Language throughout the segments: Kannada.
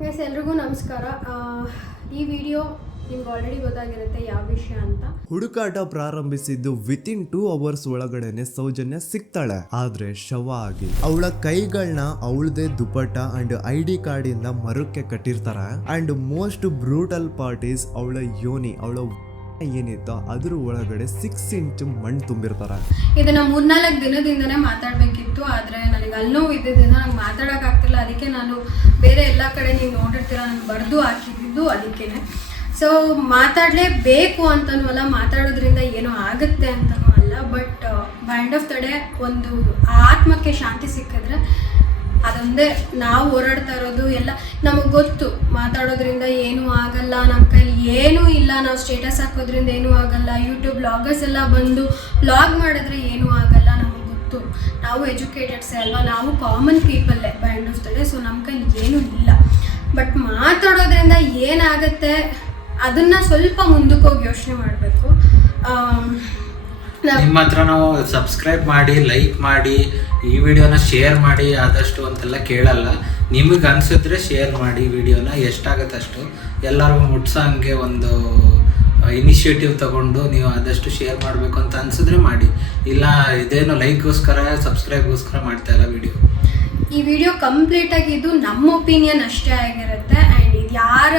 ಗೈಸ್ ಎಲ್ರಿಗೂ ನಮಸ್ಕಾರ. ಈ ವಿಡಿಯೋ ನಿಮ್ಗೆ ಆಲ್ರೆಡಿ ಗೊತ್ತಾಗಿರುತ್ತೆ ಯಾವ ವಿಷಯ ಅಂತ. ಹುಡುಕಾಟ ಪ್ರಾರಂಭಿಸಿದ್ದು ವಿತಿನ್ 2 hours ಒಳಗಡೆನೆ ಸೌಜನ್ಯ ಸಿಗ್ತಾಳೆ. ಆದ್ರೆ ಶವ ಆಗಿ ಅವಳ ಕೈಗಳನ್ನ ಅವಳದೇ ದುಪಟ್ಟ ಅಂಡ್ ID ಕಾರ್ಡ್ ಇಂದ ಮರಕ್ಕೆ ಕಟ್ಟಿರ್ತಾರೆ. And most brutal part is ಅವಳ ಯೋನಿ, ಅವಳ ಏನಿತ್ತು ಅದ್ರ ಒಳಗಡೆ 6 ಇಂಚ್ ಮಣ್ಣು ತುಂಬಿರ್ತಾರೆ. ಇದನ್ನ 3-4 ದಿನದಿಂದನೇ ಮಾತಾಡ್ಬೇಕಿತ್ತು, ಆದ್ರೆ ನನಗೆ ಅಲ್ಲೋವು ಇದ್ದಿದ್ದರಿಂದ ನಂಗೆ ಮಾತಾಡಕ್ ಆಗ್ತಿಲ್ಲ. ಅದಕ್ಕೆ ನಾನು ಬೇರೆ ಎಲ್ಲ ಕಡೆ ನೀವು ನೋಡಿರ್ತೀರ ನಾನು ಬರೆದು ಹಾಕಿದ್ದು ಅದಕ್ಕೇನೆ. ಸೊ ಮಾತಾಡಲೇಬೇಕು ಅಂತನೂ ಅಲ್ಲ, ಮಾತಾಡೋದ್ರಿಂದ ಏನೋ ಆಗುತ್ತೆ ಅಂತನೂ ಅಲ್ಲ. But end of the day ಒಂದು ಆತ್ಮಕ್ಕೆ ಶಾಂತಿ ಸಿಕ್ಕಿದ್ರೆ ಅದೊಂದೇ ನಾವು ಹೋರಾಡ್ತಾ ಇರೋದು. ಎಲ್ಲ ನಮಗೆ ಗೊತ್ತು, ಮಾತಾಡೋದ್ರಿಂದ ಏನೂ ಆಗಲ್ಲ, ನಮ್ಮ ಕೈಲಿ ಏನೂ ಇಲ್ಲ, ನಾವು ಸ್ಟೇಟಸ್ ಹಾಕೋದ್ರಿಂದ ಏನೂ ಆಗಲ್ಲ, ಯೂಟ್ಯೂಬ್ ಬ್ಲಾಗರ್ಸ್ ಎಲ್ಲ ಬಂದು ಬ್ಲಾಗ್ ಮಾಡಿದ್ರೆ ಏನೂ ಆಗಲ್ಲ, ನಮಗೆ ಗೊತ್ತು. ನಾವು ಎಜುಕೇಟೆಡ್ಸೇ ಅಲ್ವಾ, ನಾವು ಕಾಮನ್ ಪೀಪಲ್ಲೇ end of the day. So ನಮ್ಮ ಕೈಲಿ ಏನೂ ಇಲ್ಲ. ಬಟ್ ಮಾತಾಡೋದ್ರಿಂದ ಏನಾಗುತ್ತೆ ಅದನ್ನು ಸ್ವಲ್ಪ ಮುಂದಕ್ಕೆ ಹೋಗಿ ಯೋಚನೆ ಮಾಡಬೇಕು. ನಿಮ್ಮ ಹತ್ರ ನಾವು ಸಬ್ಸ್ಕ್ರೈಬ್ ಮಾಡಿ, ಲೈಕ್ ಮಾಡಿ, ಈ ವಿಡಿಯೋನ ಶೇರ್ ಮಾಡಿ ಆದಷ್ಟು ಅಂತೆಲ್ಲ ಕೇಳಲ್ಲ. ನಿಮಗೆ ಅನಿಸಿದ್ರೆ ಶೇರ್ ಮಾಡಿ ವಿಡಿಯೋನ, ಎಷ್ಟಾಗುತ್ತೆ ಅಷ್ಟು ಎಲ್ಲರಿಗೂ ಮುಟ್ಸೋ ಹಂಗೆ ಒಂದು ಇನಿಷಿಯೇಟಿವ್ ತಗೊಂಡು ನೀವು ಆದಷ್ಟು ಶೇರ್ ಮಾಡಬೇಕು ಅಂತ ಅನಿಸಿದ್ರೆ ಮಾಡಿ. ಇಲ್ಲ ಇದೇನು ಲೈಕ್ಗೋಸ್ಕರ ಸಬ್ಸ್ಕ್ರೈಬ್ಗೋಸ್ಕರ ಮಾಡ್ತಾ ಇಲ್ಲ ವಿಡಿಯೋ. ಈ ವಿಡಿಯೋ ಕಂಪ್ಲೀಟಾಗಿ ಇದು ನಮ್ಮ ಒಪಿನಿಯನ್ ಅಷ್ಟೇ ಆಗಿರುತ್ತೆ. ಆ್ಯಂಡ್ ಇದು ಯಾರ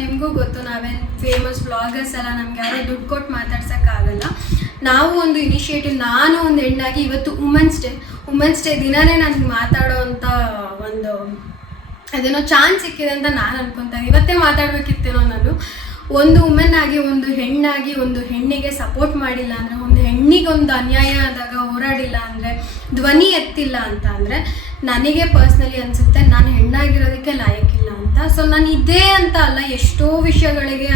ನಿಮಗೂ ಗೊತ್ತು, ನಾವೇನು ಫೇಮಸ್ ಬ್ಲಾಗರ್ಸ್ ಎಲ್ಲ, ನಮ್ಗೆ ಯಾರೋ ದುಡ್ಡು ಕೊಟ್ಟು ಮಾತಾಡ್ಸೋಕ್ಕಾಗಲ್ಲ. ನಾವು ಒಂದು ಇನಿಷಿಯೇಟಿವ್, ನಾನು ಒಂದು ಹೆಣ್ಣಾಗಿ ಇವತ್ತು ವುಮೆನ್ಸ್ ಡೇ ದಿನವೇ ನನಗೆ ಮಾತಾಡೋ ಅಂಥ ಒಂದು ಅದೇನೋ ಚಾನ್ಸ್ ಸಿಕ್ಕಿದೆ ಅಂತ ನಾನು ಅನ್ಕೊತೀನಿ. ಇವತ್ತೇ ಮಾತಾಡಬೇಕಿತ್ತೇನೋ. ನಾನು ಒಂದು ವುಮೆನ್ ಆಗಿ, ಒಂದು ಹೆಣ್ಣಾಗಿ, ಒಂದು ಹೆಣ್ಣಿಗೆ ಸಪೋರ್ಟ್ ಮಾಡಿಲ್ಲ ಅಂದರೆ, ಒಂದು ಹೆಣ್ಣಿಗೆ ಒಂದು ಅನ್ಯಾಯ ಆದಾಗ ಹೋರಾಡಿಲ್ಲ ಅಂದರೆ, ಧ್ವನಿ ಎತ್ತಿಲ್ಲ ಅಂತ ಅಂದರೆ, ನನಗೆ ಪರ್ಸ್ನಲಿ ಅನಿಸುತ್ತೆ ನಾನು ಹೆಣ್ಣಾಗಿರೋದಕ್ಕೆ ಲಾಯಕ್ಕಿಲ್ಲ ಅಂತ. ಸೊ ನಾನು ಇದೇ ಅಂತ ಅಲ್ಲ, ಎಷ್ಟೋ ವಿಷಯಗಳಿಗೆ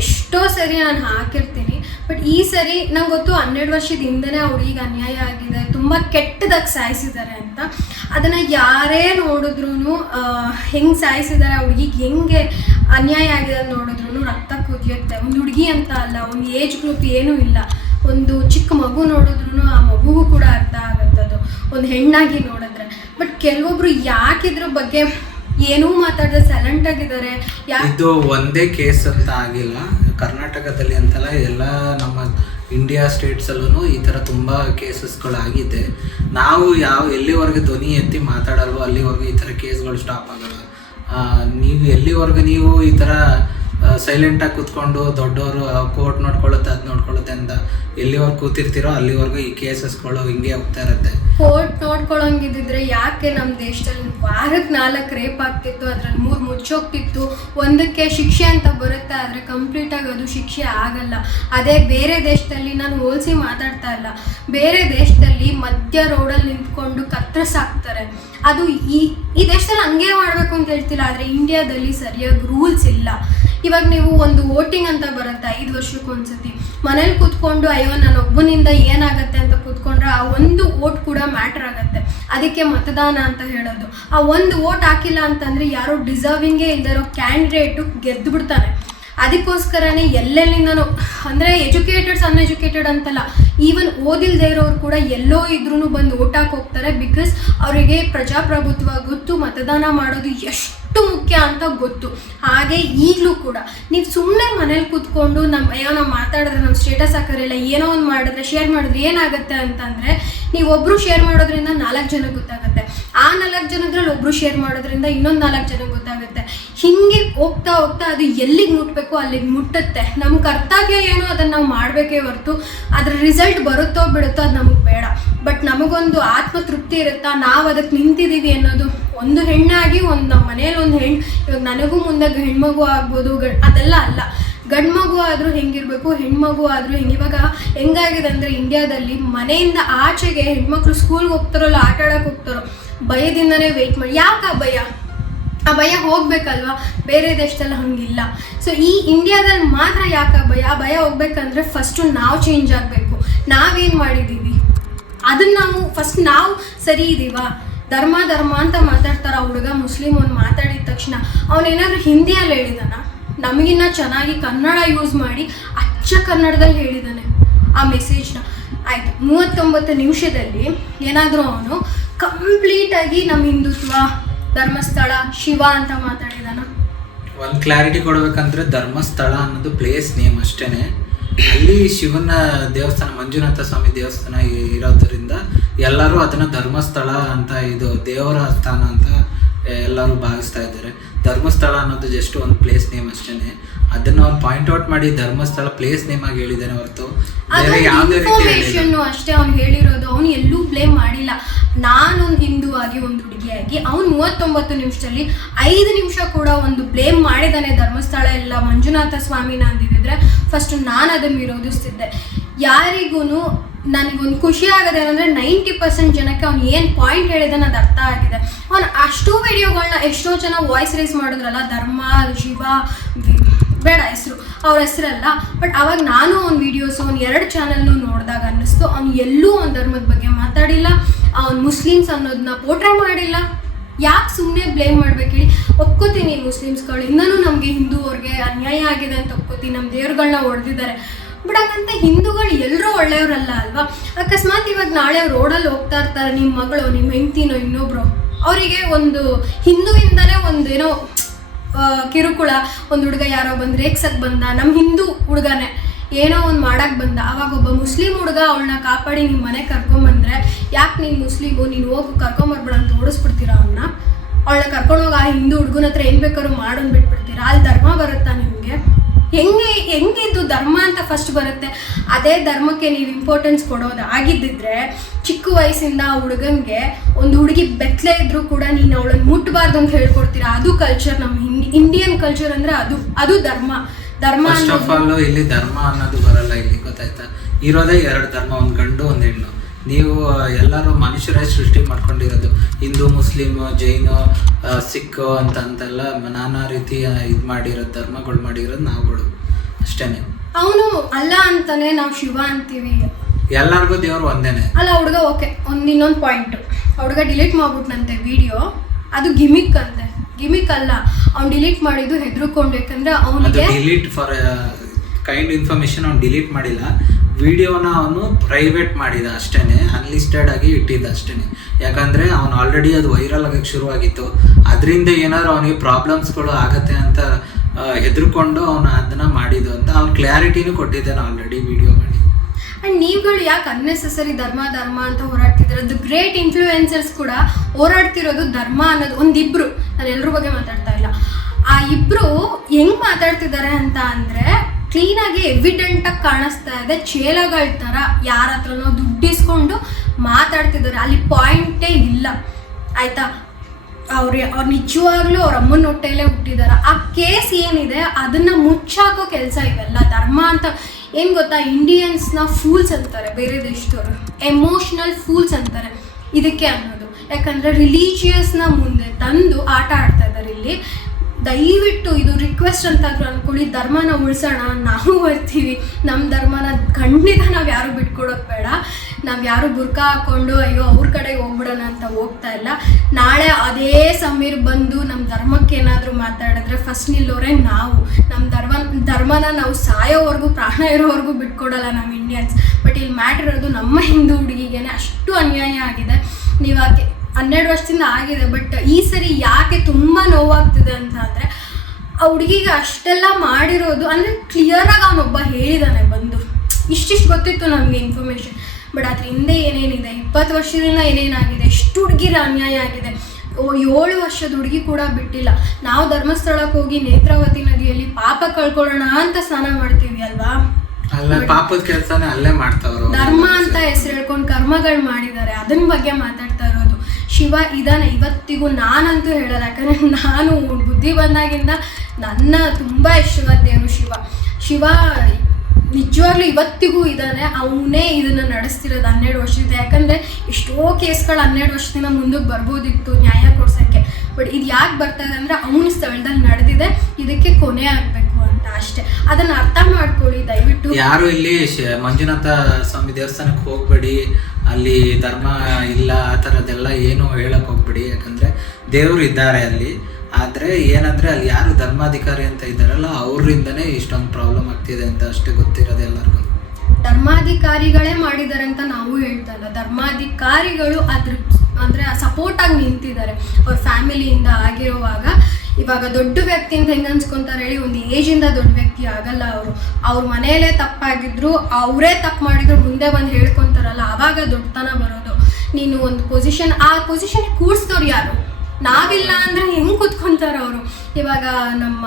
ಎಷ್ಟೋ ಸರಿ ನಾನು ಹಾಕಿರ್ತೀನಿ. ಬಟ್ ಈ ಸರಿ ನಂಗೆ ಗೊತ್ತು 12 ವರ್ಷದ ಹಿಂದೆನೇ ಹುಡುಗಿಗೆ ಅನ್ಯಾಯ ಆಗಿದೆ, ತುಂಬ ಕೆಟ್ಟದಾಗಿ ಸಾಯಿಸಿದ್ದಾರೆ ಅಂತ. ಅದನ್ನು ಯಾರೇ ನೋಡಿದ್ರು ಹೆಂಗೆ ಸಾಯಿಸಿದ್ದಾರೆ, ಆ ಹುಡುಗಿಗೆ ಹೆಂಗೆ ಅನ್ಯಾಯ ಆಗಿದೆ ಅಂತ ನೋಡಿದ್ರು ರಕ್ತ ಕುದಿಯುತ್ತೆ. ಒಂದು ಹುಡುಗಿ ಅಂತ ಅಲ್ಲ, ಒಂದು ಏಜ್ ಗ್ರೂಪ್ ಏನೂ ಇಲ್ಲ, ಒಂದು ಚಿಕ್ಕ ಮಗು ನೋಡಿದ್ರು ಆ ಮಗುಗೂ ಕೂಡ ಅರ್ಥ ಆಗುತ್ತದು, ಒಂದು ಹೆಣ್ಣಾಗಿ ನೋಡಿದ್ರೆ. ಬಟ್ ಕೆಲವೊಬ್ರು ಯಾಕಿದ್ರ ಬಗ್ಗೆ ಏನೂ ಮಾತಾಡಿದ್ರೆ ಸೈಲೆಂಟ್ ಆಗಿದ್ದಾರೆ. ಇದು ಒಂದೇ ಕೇಸ್ ಅಂತ ಆಗಿಲ್ಲ, ಕರ್ನಾಟಕದಲ್ಲಿ ಅಂತಲ್ಲ, ಎಲ್ಲ ನಮ್ಮ ಇಂಡಿಯಾ ಸ್ಟೇಟ್ಸಲ್ಲೂ ಈ ಥರ ತುಂಬ ಕೇಸಸ್ಗಳಾಗಿದೆ. ನಾವು ಎಲ್ಲಿವರೆಗೆ ಧ್ವನಿ ಎತ್ತಿ ಮಾತಾಡಲ್ವೋ ಅಲ್ಲಿವರೆಗೂ ಈ ಥರ ಕೇಸ್ಗಳು ಸ್ಟಾಪ್ ಆಗಲ್ಲ. ನೀವು ಎಲ್ಲಿವರೆಗೂ ನೀವು ಈ ಥರ ಸೈಲೆಂಟಾಗಿ ಕೂತ್ಕೊಂಡು ದೊಡ್ಡವರು ಕೋರ್ಟ್ ನೋಡ್ಕೊಳ್ಳುತ್ತೆ, ಅದು ನೋಡ್ಕೊಳ್ಳುತ್ತೆ ಅಂತ ಎಲ್ಲಿವರೆಗೂ ಕೂತಿರ್ತೀರೋ ಅಲ್ಲಿವರೆಗೂ ಈ ಕೇಸಸ್ಗಳು ಹಿಂಗೆ ಹೋಗ್ತಾ ಇರುತ್ತೆ. ಕೋರ್ಟ್ ನೋಡ್ಕೊಳ್ಳೋಂಗಿದ್ರೆ ಯಾಕೆ ನಮ್ಮ ದೇಶದಲ್ಲಿ ವಾರಕ್ಕೆ 4 ರೇಪ್ ಆಗ್ತಿತ್ತು, ಅದ್ರಲ್ಲಿ 3 ಮುಚ್ಚೋಗ್ತಿತ್ತು, ಒಂದಕ್ಕೆ ಶಿಕ್ಷೆ ಅಂತ ಬರುತ್ತೆ, ಆದರೆ ಕಂಪ್ಲೀಟಾಗಿ ಅದು ಶಿಕ್ಷೆ ಆಗಲ್ಲ. ಅದೇ ಬೇರೆ ದೇಶದಲ್ಲಿ, ನಾನು ಹೋಲಿಸಿ ಮಾತಾಡ್ತಾ ಇಲ್ಲ, ಬೇರೆ ದೇಶದಲ್ಲಿ ಮಧ್ಯ ರೋಡಲ್ಲಿ ನಿಂತ್ಕೊಂಡು ಕತ್ತರಿಸಾಕ್ತಾರೆ. ಅದು ಈ ದೇಶದಲ್ಲಿ ಹಂಗೆ ಮಾಡಬೇಕು ಅಂತ ಹೇಳ್ತಿಲ್ಲ, ಆದರೆ ಇಂಡಿಯಾದಲ್ಲಿ ಸರಿಯಾಗಿ ರೂಲ್ಸ್ ಇಲ್ಲ. ಇವಾಗ ನೀವು ಒಂದು ವೋಟಿಂಗ್ ಅಂತ ಬರುತ್ತೆ 5 ವರ್ಷಕ್ಕೆ ಒಂದ್ಸತಿ, ಮನೇಲಿ ಕೂತ್ಕೊಂಡು ಅಯ್ಯೋ ನಾನು ಒಬ್ಬನಿಂದ ಏನಾಗುತ್ತೆ ಅಂತ ಕೂತ್ಕೊಂಡ್ರೆ ಆ ಒಂದು ವೋಟ್ ಕೂಡ ಮ್ಯಾಟರ್ ಆಗುತ್ತೆ. ಅದಕ್ಕೆ ಮತದಾನ ಅಂತ ಹೇಳೋದು. ಆ ಒಂದು ವೋಟ್ ಹಾಕಿಲ್ಲ ಅಂತಂದರೆ ಯಾರೋ ಡಿಸರ್ವಿಂಗೇ ಇಲ್ದಿರೋ ಕ್ಯಾಂಡಿಡೇಟು ಗೆದ್ದು ಬಿಡ್ತಾನೆ. ಅದಕ್ಕೋಸ್ಕರನೇ ಎಲ್ಲೆಲ್ಲಿಂದನೂ, ಅಂದರೆ ಎಜುಕೇಟೆಡ್ಸ್ ಅನ್ಎಜುಕೇಟೆಡ್ ಅಂತಲ್ಲ, ಈವನ್ ಓದಿಲ್ದೇ ಇರೋರು ಕೂಡ ಎಲ್ಲೋ ಇದ್ರೂ ಬಂದು ಓಟ್ ಹಾಕಿ ಹೋಗ್ತಾರೆ. ಬಿಕಾಸ್ ಅವರಿಗೆ ಪ್ರಜಾಪ್ರಭುತ್ವ ಗೊತ್ತು, ಮತದಾನ ಮಾಡೋದು ಎಷ್ಟು ಮುಖ್ಯ ಅಂತ ಗೊತ್ತು. ಹಾಗೆ ಈಗಲೂ ಕೂಡ ನೀವು ಸುಮ್ಮನೆ ಮನೇಲಿ ಕೂತ್ಕೊಂಡು ನಾವು ಮಾತಾಡಿದ್ರೆ, ನಮ್ಮ ಸ್ಟೇಟಸ್ ಹಾಕೋರಿಲ್ಲ, ಏನೋ ಒಂದು ಮಾಡಿದ್ರೆ, ಶೇರ್ ಮಾಡಿದ್ರೆ ಏನಾಗುತ್ತೆ ಅಂತಂದರೆ, ನೀವೊಬ್ಬರು ಶೇರ್ ಮಾಡೋದ್ರಿಂದ 4 ಜನಕ್ಕೆ ಗೊತ್ತಾಗುತ್ತೆ, ಆ 4 ಜನದ್ರಲ್ಲಿ ಒಬ್ಬರು ಶೇರ್ ಮಾಡೋದ್ರಿಂದ ಇನ್ನೊಂದು 4 ಜನಕ್ಕೆ ಗೊತ್ತಾಗುತ್ತೆ. ಹೀಗೆ ಹೋಗ್ತಾ ಹೋಗ್ತಾ ಅದು ಎಲ್ಲಿಗೆ ಮುಟ್ಟಬೇಕು ಅಲ್ಲಿಗೆ ಮುಟ್ಟುತ್ತೆ. ನಮ್ಮ ಕರ್ತವ್ಯ ಏನೋ ಅದನ್ನು ನಾವು ಮಾಡಬೇಕೇ ಹೊರತು ಅದ್ರ ರಿಸಲ್ಟ್ ಬರುತ್ತೋ ಬಿಡುತ್ತೋ ಅದು ನಮಗೆ ಬೇಡ. ಬಟ್ ನಮಗೊಂದು ಆತ್ಮತೃಪ್ತಿ ಇರುತ್ತಾ, ನಾವು ಅದಕ್ಕೆ ನಿಂತಿದ್ದೀವಿ ಅನ್ನೋದು. ಒಂದು ಹೆಣ್ಣಾಗಿ, ಒಂದು ನಮ್ಮ ಮನೇಲಿ ಒಂದು ಹೆಣ್ಣು, ಇವಾಗ ನನಗೂ ಮುಂದೆ ಹೆಣ್ಮಗು ಆಗ್ಬೋದು, ಅದೆಲ್ಲ ಅಲ್ಲ, ಗಂಡು ಮಗು ಆದರೂ ಹೆಂಗಿರಬೇಕು, ಹೆಣ್ಮಗು ಆದರೂ ಹೆಂಗೆ. ಇವಾಗ ಹೆಂಗಾಗಿದೆ ಅಂದರೆ ಇಂಡಿಯಾದಲ್ಲಿ ಮನೆಯಿಂದ ಆಚೆಗೆ ಹೆಣ್ಮಕ್ಳು ಸ್ಕೂಲ್ಗೆ ಹೋಗ್ತಾರಲ್ಲ, ಆಟ ಆಡೋಕೆ ಹೋಗ್ತಾರೋ, ಭಯದಿಂದನೇ ವೆಯ್ಟ್ ಮಾಡಿ. ಯಾಕೆ ಆ ಭಯ ಹೋಗ್ಬೇಕಲ್ವಾ? ಬೇರೆ ದೇಶದಲ್ಲಿ ಹಂಗಿಲ್ಲ. ಸೊ ಈ ಇಂಡಿಯಾದಲ್ಲಿ ಮಾತ್ರ ಯಾಕೆ ಆ ಭಯ ಹೋಗ್ಬೇಕಂದ್ರೆ ಫಸ್ಟು ನಾವು ಚೇಂಜ್ ಆಗಬೇಕು. ನಾವೇನು ಮಾಡಿದ್ದೀವಿ ಅದನ್ನು ನಾವು ಸರಿ ಇದ್ದೀವಾ? ಧರ್ಮ ಅಂತ ಮಾತಾಡ್ತಾರೆ. ಆ ಹುಡುಗ ಮುಸ್ಲಿಮ್ ಒಂದು ಮಾತಾಡಿದ ತಕ್ಷಣ ಅವನೇನಾದರೂ ಹಿಂದಿಯಲ್ಲಿ ಹೇಳಿದಾನ? ನಮಗಿನ್ನ ಚೆನ್ನಾಗಿ ಕನ್ನಡ ಯೂಸ್ ಮಾಡಿ ಅಚ್ಚ ಕನ್ನಡದಲ್ಲಿ ಹೇಳಿದ್ದಾನೆ ಆ ಮೆಸೇಜ್ನ. ಆಯಿತು, 39 ನಿಮಿಷದಲ್ಲಿ ಏನಾದರೂ ಅವನು ಕಂಪ್ಲೀಟಾಗಿ ನಮ್ಮ ಹಿಂದುತ್ವ ಧರ್ಮಸ್ಥಳ ಶಿವ ಅಂತ ಮಾತಾಡಿದಾನ? ಒಂದು ಕ್ಲಾರಿಟಿ ಕೊಡ್ಬೇಕಂದ್ರೆ ಧರ್ಮಸ್ಥಳ ಅನ್ನೋದು ಪ್ಲೇಸ್ ನೇಮ್ ಅಷ್ಟೇನೆ. ಅಲ್ಲಿ ಶಿವನ ದೇವಸ್ಥಾನ, ಮಂಜುನಾಥ ಸ್ವಾಮಿ ದೇವಸ್ಥಾನ ಇರೋದ್ರಿಂದ ಎಲ್ಲರೂ ಅದನ್ನ ಧರ್ಮಸ್ಥಳ ಅಂತ, ಇದು ದೇವರ ಸ್ಥಾನ ಅಂತ ಎಲ್ಲರೂ ಭಾವಿಸ್ತಾ ಇದ್ದಾರೆ. ಧರ್ಮಸ್ಥಳ ಅನ್ನೋದು ಜಸ್ಟ್ ಒಂದು ಪ್ಲೇಸ್ ನೇಮ್ ಅಷ್ಟೇನೆ. ಅದನ್ನ ಅವ್ನು ಪಾಯಿಂಟ್ ಔಟ್ ಮಾಡಿ ಧರ್ಮಸ್ಥಳ ಪ್ಲೇಸ್ ನೇಮ್ ಆಗಿ ಹೇಳಿದ್ದಾನೆ ಹೊರತು ಬೇರೆ ಯಾವುದೇ ರೀತಿ ಅಷ್ಟೇ ಅವ್ನು ಹೇಳಿರೋದು. ಅವನು ಎಲ್ಲೂ ಬ್ಲೇಮ್ ಮಾಡಿಲ್ಲ. ನಾನೊಂದು ಹಿಂದೂ ಆಗಿ ಒಂದು ಹುಡುಗಿಯಾಗಿ ಅವ್ನು 39 ನಿಮಿಷದಲ್ಲಿ 5 ನಿಮಿಷ ಕೂಡ ಒಂದು ಬ್ಲೇಮ್ ಮಾಡಿದಾನೆ ಧರ್ಮಸ್ಥಳ ಎಲ್ಲ ಮಂಜುನಾಥ ಸ್ವಾಮಿನ ಅಂದಿದ್ರೆ ಫಸ್ಟ್ ನಾನು ಅದನ್ನು ವಿರೋಧಿಸ್ತಿದ್ದೆ. ಯಾರಿಗೂ ನನಗೊಂದು ಖುಷಿ ಆಗೋದು ಏನಂದರೆ 90% ಜನಕ್ಕೆ ಅವ್ನು ಏನು ಪಾಯಿಂಟ್ ಹೇಳಿದಾನೆ ಅದು ಅರ್ಥ ಆಗಿದೆ. ಅವ್ನು ಅಷ್ಟೂ ವಿಡಿಯೋಗಳನ್ನ ಎಷ್ಟೋ ಜನ ವಾಯ್ಸ್ ರೇಸ್ ಮಾಡಿದ್ರಲ್ಲ, ಧರ್ಮ ಶಿವ ಬೇಡ ಹೆಸರು, ಅವ್ರ ಹೆಸರಲ್ಲ, ಬಟ್ ಅವಾಗ ನಾನು ಅವ್ನ ವೀಡಿಯೋಸು ಅವ್ನು 2 ಚಾನಲ್ನು ನೋಡಿದಾಗ ಅನ್ನಿಸ್ತು ಅವ್ನು ಎಲ್ಲೂ ಅವ್ನ ಧರ್ಮದ ಬಗ್ಗೆ ಮಾತಾಡಿಲ್ಲ, ಅವ್ನು ಮುಸ್ಲಿಮ್ಸ್ ಅನ್ನೋದನ್ನ ಪೋಟ್ರೆ ಮಾಡಿಲ್ಲ. ಯಾಕೆ ಸುಮ್ಮನೆ ಬ್ಲೇಮ್ ಮಾಡ್ಬೇಕು ಹೇಳಿ? ಒಪ್ಕೋತೀನಿ ಮುಸ್ಲಿಮ್ಸ್ಗಳಿಂದನೂ ನಮಗೆ ಹಿಂದೂ ಅವ್ರಿಗೆ ಅನ್ಯಾಯ ಆಗಿದೆ ಅಂತ ಒಪ್ಕೋತೀನಿ, ನಮ್ಮ ದೇವ್ರುಗಳನ್ನ ಹೊಡೆದಿದ್ದಾರೆ. ಬಟ್ ಹಾಗಂತ ಹಿಂದೂಗಳು ಎಲ್ಲರೂ ಒಳ್ಳೆಯವರಲ್ಲ ಅಲ್ವಾ? ಅಕಸ್ಮಾತ್ ಇವಾಗ ನಾಳೆ ರೋಡಲ್ಲಿ ಹೋಗ್ತಾ ಇರ್ತಾರೆ, ನಿಮ್ಮ ಮಗಳು ನಿಮ್ಮ ಹೆಂಡ್ತಿನೋ ಇನ್ನೊಬ್ರು, ಅವರಿಗೆ ಒಂದು ಹಿಂದೂಯಿಂದನೇ ಒಂದೇನೋ ಕಿರುಕುಳ, ಒಂದು ಹುಡುಗ ಯಾರೋ ಬಂದು ರೇಗ್ಸಕ್ಕೆ ಬಂದ, ನಮ್ಮ ಹಿಂದೂ ಹುಡುಗನೇ ಏನೋ ಒಂದು ಮಾಡಕ್ಕೆ ಬಂದ, ಅವಾಗ ಒಬ್ಬ ಮುಸ್ಲಿಂ ಹುಡುಗ ಅವಳನ್ನ ಕಾಪಾಡಿ ನಿಮ್ಮ ಮನೆಗೆ ಕರ್ಕೊಂಬಂದ್ರೆ ಯಾಕೆ ನೀನು ಮುಸ್ಲಿಮು, ನೀನು ಹೋಗಿ ಕರ್ಕೊಂಬರ್ಬೇಡ ಅಂತ ಓಡಿಸ್ಬಿಡ್ತೀರಾ ಅವಳನ್ನ ಕರ್ಕೊಂಡೋಗಿ ಆ ಹಿಂದೂ ಹುಡುಗನ ಹತ್ರ ಏನು ಬೇಕಾದ್ರೂ ಮಾಡೋದು ಬಿಟ್ಬಿಡ್ತೀರಾ? ಅಲ್ಲಿ ಧರ್ಮ ಬರುತ್ತಾ ನಿಮಗೆ? ಹೆಂಗಿದ್ದು ಧರ್ಮ ಅಂತ ಫಸ್ಟ್ ಬರುತ್ತೆ. ಅದೇ ಧರ್ಮಕ್ಕೆ ನೀವು ಇಂಪಾರ್ಟೆನ್ಸ್ ಕೊಡೋದು ಆಗಿದ್ದಿದ್ರೆ ಚಿಕ್ಕ ವಯಸ್ಸಿಂದ ಆ ಹುಡುಗಂಗೆ ಒಂದು ಹುಡುಗಿ ಬೆತ್ತಲೆ ಇದ್ರೂ ಕೂಡ ನೀನು ಅವಳನ್ನು ಮುಟ್ಟಬಾರ್ದು ಅಂತ ಹೇಳ್ಕೊಡ್ತೀರಾ. ಅದು ಕಲ್ಚರ್, ನಮ್ಮ ಇಂಡಿಯನ್ ಕಲ್ಚರ್ ಅಂದರೆ ಅದು ಧರ್ಮ. ಫಸ್ಟ್ ಆಫ್ ಆಲ್ ಇಲ್ಲಿ ಧರ್ಮ ಅನ್ನೋದು ಬರಲ್ಲ ಇಲ್ಲಿ, ಗೊತ್ತಾಯ್ತಾ? ಇರೋದೇ 2 ಧರ್ಮ, ಒಂದು ಗಂಡು ಒಂದು ಹೆಣ್ಣು. ನೀವು ಎಲ್ಲರೂ ಮನುಷ್ಯರಾಗಿ ಸೃಷ್ಟಿ ಮಾಡ್ಕೊಂಡಿರೋದು ಹಿಂದೂ ಮುಸ್ಲಿಂ ಜೈನ ಸಿಖ್ ಅಂತೆಲ್ಲ ನಾನಾ ರೀತಿ ಇದು ಮಾಡಿರೋದು ಧರ್ಮಗಳು ಮಾಡಿರೋದು ನಾವುಗಳು ಅಷ್ಟೇನೆ. ಅವನು ಅಲ್ಲ ಅಂತಾನೆ ನಾವು ಶಿವ ಅಂತೀವಿ, ಎಲ್ಲರಿಗೂ ದೇವ್ರು ಒಂದೇನೆ ಅಲ್ಲ. ಹುಡುಗ ಓಕೆ, ಇನ್ನೊಂದು ಪಾಯಿಂಟ್, ಹುಡುಗ ಡಿಲೀಟ್ ಮಾಡ್ಬಿಟ್ನಂತೆ ವಿಡಿಯೋ, ಅದು ಗಿಮಿಕ್ ಅಂತೆ. ಗಿಮಿಕ್ ಅಲ್ಲ, ಅವ್ನು ಡಿಲೀಟ್ ಮಾಡಿದ್ದು ಹೆದರ್ಕೊಂಡು, ಯಾಕಂದ್ರೆ ಅವನಿಗೆ ಡಿಲೀಟ್ ಫಾರ್ ಕೈಂಡ್ ಇನ್ಫಾರ್ಮೇಶನ್ ಅವ್ನು ಡಿಲೀಟ್ ಮಾಡಿಲ್ಲ, ವಿಡಿಯೋನ ಅವನು ಪ್ರೈವೇಟ್ ಮಾಡಿದ ಅಷ್ಟೇನೆ, ಅನ್ಲಿಸ್ಟೆಡ್ ಆಗಿ ಇಟ್ಟಿದ್ದ ಅಷ್ಟೇನೆ. ಯಾಕಂದರೆ ಅವನು ಆಲ್ರೆಡಿ ಅದು ವೈರಲ್ ಆಗಕ್ಕೆ ಶುರುವಾಗಿತ್ತು, ಅದರಿಂದ ಏನಾದ್ರು ಅವನಿಗೆ ಪ್ರಾಬ್ಲಮ್ಸ್ಗಳು ಆಗತ್ತೆ ಅಂತ ಹೆದರ್ಕೊಂಡು ಅವನು ಅದನ್ನು ಮಾಡಿದ್ದು ಅಂತ ಅವ್ನು ಕ್ಲಾರಿಟಿನೂ ಕೊಟ್ಟಿದ್ದಾನೆ ಆಲ್ರೆಡಿ ವಿಡಿಯೋ ಮಾಡಿ. ಆ್ಯಂಡ್ ನೀವುಗಳು ಯಾಕೆ ಅನ್ನೆಸೆಸರಿ ಧರ್ಮ ಅಂತ ಹೋರಾಡ್ತಿದ್ದಾರೆ? ಅದು ಗ್ರೇಟ್ ಇನ್ಫ್ಲೂಯೆನ್ಸರ್ಸ್ ಕೂಡ ಹೋರಾಡ್ತಿರೋದು ಧರ್ಮ ಅನ್ನೋದು ಒಂದಿಬ್ರು, ನಾನು ಎಲ್ಲರ ಬಗ್ಗೆ ಮಾತಾಡ್ತಾ ಇಲ್ಲ, ಆ ಇಬ್ಬರು ಹೆಂಗೆ ಮಾತಾಡ್ತಿದ್ದಾರೆ ಅಂತ ಅಂದರೆ ಕ್ಲೀನಾಗಿ ಎವಿಡೆಂಟಾಗಿ ಕಾಣಿಸ್ತಾ ಇದೆ. ಚೇಲಗಳ ಥರ ಯಾರ ಹತ್ರನೋ ದುಡ್ಡಿಸ್ಕೊಂಡು ಮಾತಾಡ್ತಿದ್ದಾರೆ, ಅಲ್ಲಿ ಪಾಯಿಂಟೇ ಇಲ್ಲ ಆಯಿತಾ? ಅವ್ರು ನಿಜವಾಗ್ಲೂ ಅವ್ರ ಅಮ್ಮನ ಹೊಟ್ಟೆಯಲ್ಲೇ ಹುಟ್ಟಿದ್ದಾರೆ. ಆ ಕೇಸ್ ಏನಿದೆ ಅದನ್ನು ಮುಚ್ಚಾಕೋ ಕೆಲಸ ಇವೆಲ್ಲ. ಧರ್ಮ ಅಂತ ಏನು ಗೊತ್ತಾ, ಇಂಡಿಯನ್ಸ್ನ ಫೂಲ್ಸ್ ಅಂತಾರೆ ಬೇರೆ ದೇಶದವರು, ಎಮೋಷ್ನಲ್ ಫೂಲ್ಸ್ ಅಂತಾರೆ ಇದಕ್ಕೆ ಅನ್ನೋದು. ಯಾಕಂದರೆ ರಿಲೀಜಿಯಸ್ನ ಮುಂದೆ ತಂದು ಆಟ ಆಡ್ತಾ ಇದ್ದಾರೆ ಇಲ್ಲಿ. ದಯವಿಟ್ಟು ಇದು ರಿಕ್ವೆಸ್ಟ್ ಅಂತಾದ್ರು ಅಂದ್ಕೊಳ್ಳಿ, ಧರ್ಮನ ಉಳಿಸೋಣ, ನಾವು ಬರ್ತೀವಿ. ನಮ್ಮ ಧರ್ಮನ ಖಂಡಿತ ನಾವು ಯಾರು ಬಿಟ್ಕೊಡೋದು ಬೇಡ. ನಾವು ಯಾರು ಬುರ್ಕ ಹಾಕ್ಕೊಂಡು ಅಯ್ಯೋ ಅವ್ರ ಕಡೆಗೆ ಹೋಗ್ಬಿಡೋಣ ಅಂತ ಹೋಗ್ತಾ ಇಲ್ಲ. ನಾಳೆ ಅದೇ ಸಮೀರ್ ಬಂದು ನಮ್ಮ ಧರ್ಮಕ್ಕೆ ಏನಾದರೂ ಮಾತಾಡಿದ್ರೆ ಫಸ್ಟ್ ನಿಲ್ಲೋರೆ ನಾವು. ನಮ್ಮ ಧರ್ಮನ ನಾವು ಸಾಯೋವರೆಗೂ, ಪ್ರಾಣ ಇರೋವರೆಗೂ ಬಿಟ್ಕೊಡಲ್ಲ ನಮ್ಮ ಇಂಡಿಯನ್ಸ್. ಬಟ್ ಇಲ್ಲಿ ಮ್ಯಾಟ್ರ್ ಇರೋದು ನಮ್ಮ ಹಿಂದೂ ಹುಡುಗಿಗೇನೆ ಅಷ್ಟು ಅನ್ಯಾಯ ಆಗಿದೆ. ನೀವಾಕೆ 12 ವರ್ಷದಿಂದ ಆಗಿದೆ, ಬಟ್ ಈ ಸರಿ ಯಾಕೆ ತುಂಬ ನೋವಾಗ್ತಿದೆ ಅಂತ ಅಂದರೆ ಆ ಹುಡುಗಿಗೆ ಅಷ್ಟೆಲ್ಲ ಮಾಡಿರೋದು ಅಂದರೆ ಕ್ಲಿಯರಾಗಿ ಅವನೊಬ್ಬ ಹೇಳಿದಾನೆ ಬಂದು, ಇಷ್ಟಿಷ್ಟು ಗೊತ್ತಿತ್ತು ನಮಗೆ ಇನ್ಫಾರ್ಮೇಷನ್. ಬಟ್ ಅದ್ರ ಹಿಂದೆ ಏನೇನಿದೆ, 20 ವರ್ಷದಿಂದ ಏನೇನಾಗಿದೆ, ಎಷ್ಟು ಹುಡುಗಿರ ಅನ್ಯಾಯ ಆಗಿದೆ. 7 ವರ್ಷದ ಹುಡುಗಿ ಕೂಡ ಬಿಟ್ಟಿಲ್ಲ. ನಾವು ಧರ್ಮಸ್ಥಳಕ್ಕೆ ಹೋಗಿ ನೇತ್ರಾವತಿ ನದಿಯಲ್ಲಿ ಪಾಪ ಕಳ್ಕೊಳ್ಳೋಣ ಅಂತ ಸ್ನಾನ ಮಾಡ್ತೀವಿ ಅಲ್ವಾ? ಪಾಪದ ಕೆಲಸನೇ ಅಲ್ಲೇ ಮಾಡ್ತಾವ್ರು. ಧರ್ಮ ಅಂತ ಹೆಸರು ಹೇಳ್ಕೊಂಡು ಕರ್ಮಗಳು ಮಾಡಿದ್ದಾರೆ, ಅದನ್ನ ಬಗ್ಗೆ ಮಾತಾಡ್ತಾ ಇರೋದು. ಶಿವ ಇದಾನೆ ಇವತ್ತಿಗೂ, ನಾನಂತೂ ಹೇಳಲ್ಲ, ಯಾಕಂದರೆ ನಾನು ಬುದ್ಧಿ ಬಂದಾಗಿಂದ ನನ್ನ ತುಂಬ ಇಷ್ಟವಾದ ದೇವರು ಶಿವ ನಿಜವಾಗ್ಲೂ ಇವತ್ತಿಗೂ ಇದ್ದಾನೆ. ಅವನೇ ಇದನ್ನು ನಡೆಸ್ತಿರೋದು 12 ವರ್ಷದಿಂದ. ಯಾಕಂದರೆ ಎಷ್ಟೋ ಕೇಸ್ಗಳು 12 ವರ್ಷದಿಂದ ಮುಂದಕ್ಕೆ ಬರ್ಬೋದಿತ್ತು ನ್ಯಾಯ ಕೊಡ್ಸೋಕ್ಕೆ. ಬಟ್ ಇದು ಯಾಕೆ ಬರ್ತಾಯಿದೆ ಅಂದರೆ ಅವನ ಸ್ಥಳದಲ್ಲಿ ನಡೆದಿದೆ, ಇದಕ್ಕೆ ಕೊನೆ ಆಗಬೇಕು ಅಂತ ಅಷ್ಟೇ. ಅದನ್ನು ಅರ್ಥ ಮಾಡ್ಕೊಳ್ಳಿ ದಯವಿಟ್ಟು. ಯಾರು ಇಲ್ಲಿ ಮಂಜುನಾಥ ಸ್ವಾಮಿ ದೇವಸ್ಥಾನಕ್ಕೆ ಹೋಗ್ಬೇಡಿ, ಅಲ್ಲಿ ಧರ್ಮ ಇಲ್ಲ ಆ ಥರದ್ದೆಲ್ಲ ಏನು ಹೇಳಕ್ಕೆ ಹೋಗ್ಬೇಡಿ. ಯಾಕಂದರೆ ದೇವರು ಇದ್ದಾರೆ ಅಲ್ಲಿ. ಆದರೆ ಏನಂದರೆ ಅಲ್ಲಿ ಯಾರು ಧರ್ಮಾಧಿಕಾರಿ ಅಂತ ಇದ್ದಾರಲ್ಲ ಅವರಿಂದನೇ ಇಷ್ಟೊಂದು ಪ್ರಾಬ್ಲಮ್ ಆಗ್ತಿದೆ ಅಂತ ಅಷ್ಟೇ ಗೊತ್ತಿರೋದು ಎಲ್ಲರಿಗೂ. ಧರ್ಮಾಧಿಕಾರಿಗಳೇ ಮಾಡಿದ್ದಾರೆ ಅಂತ ನಾವು ಹೇಳ್ತಾ ಇಲ್ಲ. ಧರ್ಮಾಧಿಕಾರಿಗಳು ಅದ್ರ ಅಂದರೆ ಸಪೋರ್ಟಾಗಿ ನಿಂತಿದ್ದಾರೆ ಅವ್ರ ಫ್ಯಾಮಿಲಿಯಿಂದ ಆಗಿರುವಾಗ. ಇವಾಗ ದೊಡ್ಡ ವ್ಯಕ್ತಿ ಅಂತ ಹೆಂಗೆ ಅನ್ಸ್ಕೊತಾರೆ ಹೇಳಿ, ಒಂದು ಏಜಿಂದ ದೊಡ್ಡ ವ್ಯಕ್ತಿ ಆಗಲ್ಲ ಅವರು. ಅವ್ರ ಮನೆಯಲ್ಲೇ ತಪ್ಪಾಗಿದ್ರು, ಅವರೇ ತಪ್ಪು ಮಾಡಿದ್ರು ಮುಂದೆ ಬಂದು ಹೇಳ್ಕೊತಾರಲ್ಲ, ಆವಾಗ ದೊಡ್ಡತನ ಬರೋದು. ನೀನು ಒಂದು ಪೊಸಿಷನ್, ಆ ಪೊಸಿಷನ್ ಕೂಡಿಸಿದವ್ರು ಯಾರು? ನಾವಿಲ್ಲ ಅಂದರೆ ಹೆಂಗೆ ಕೂತ್ಕೊತಾರೆ ಅವರು? ಇವಾಗ ನಮ್ಮ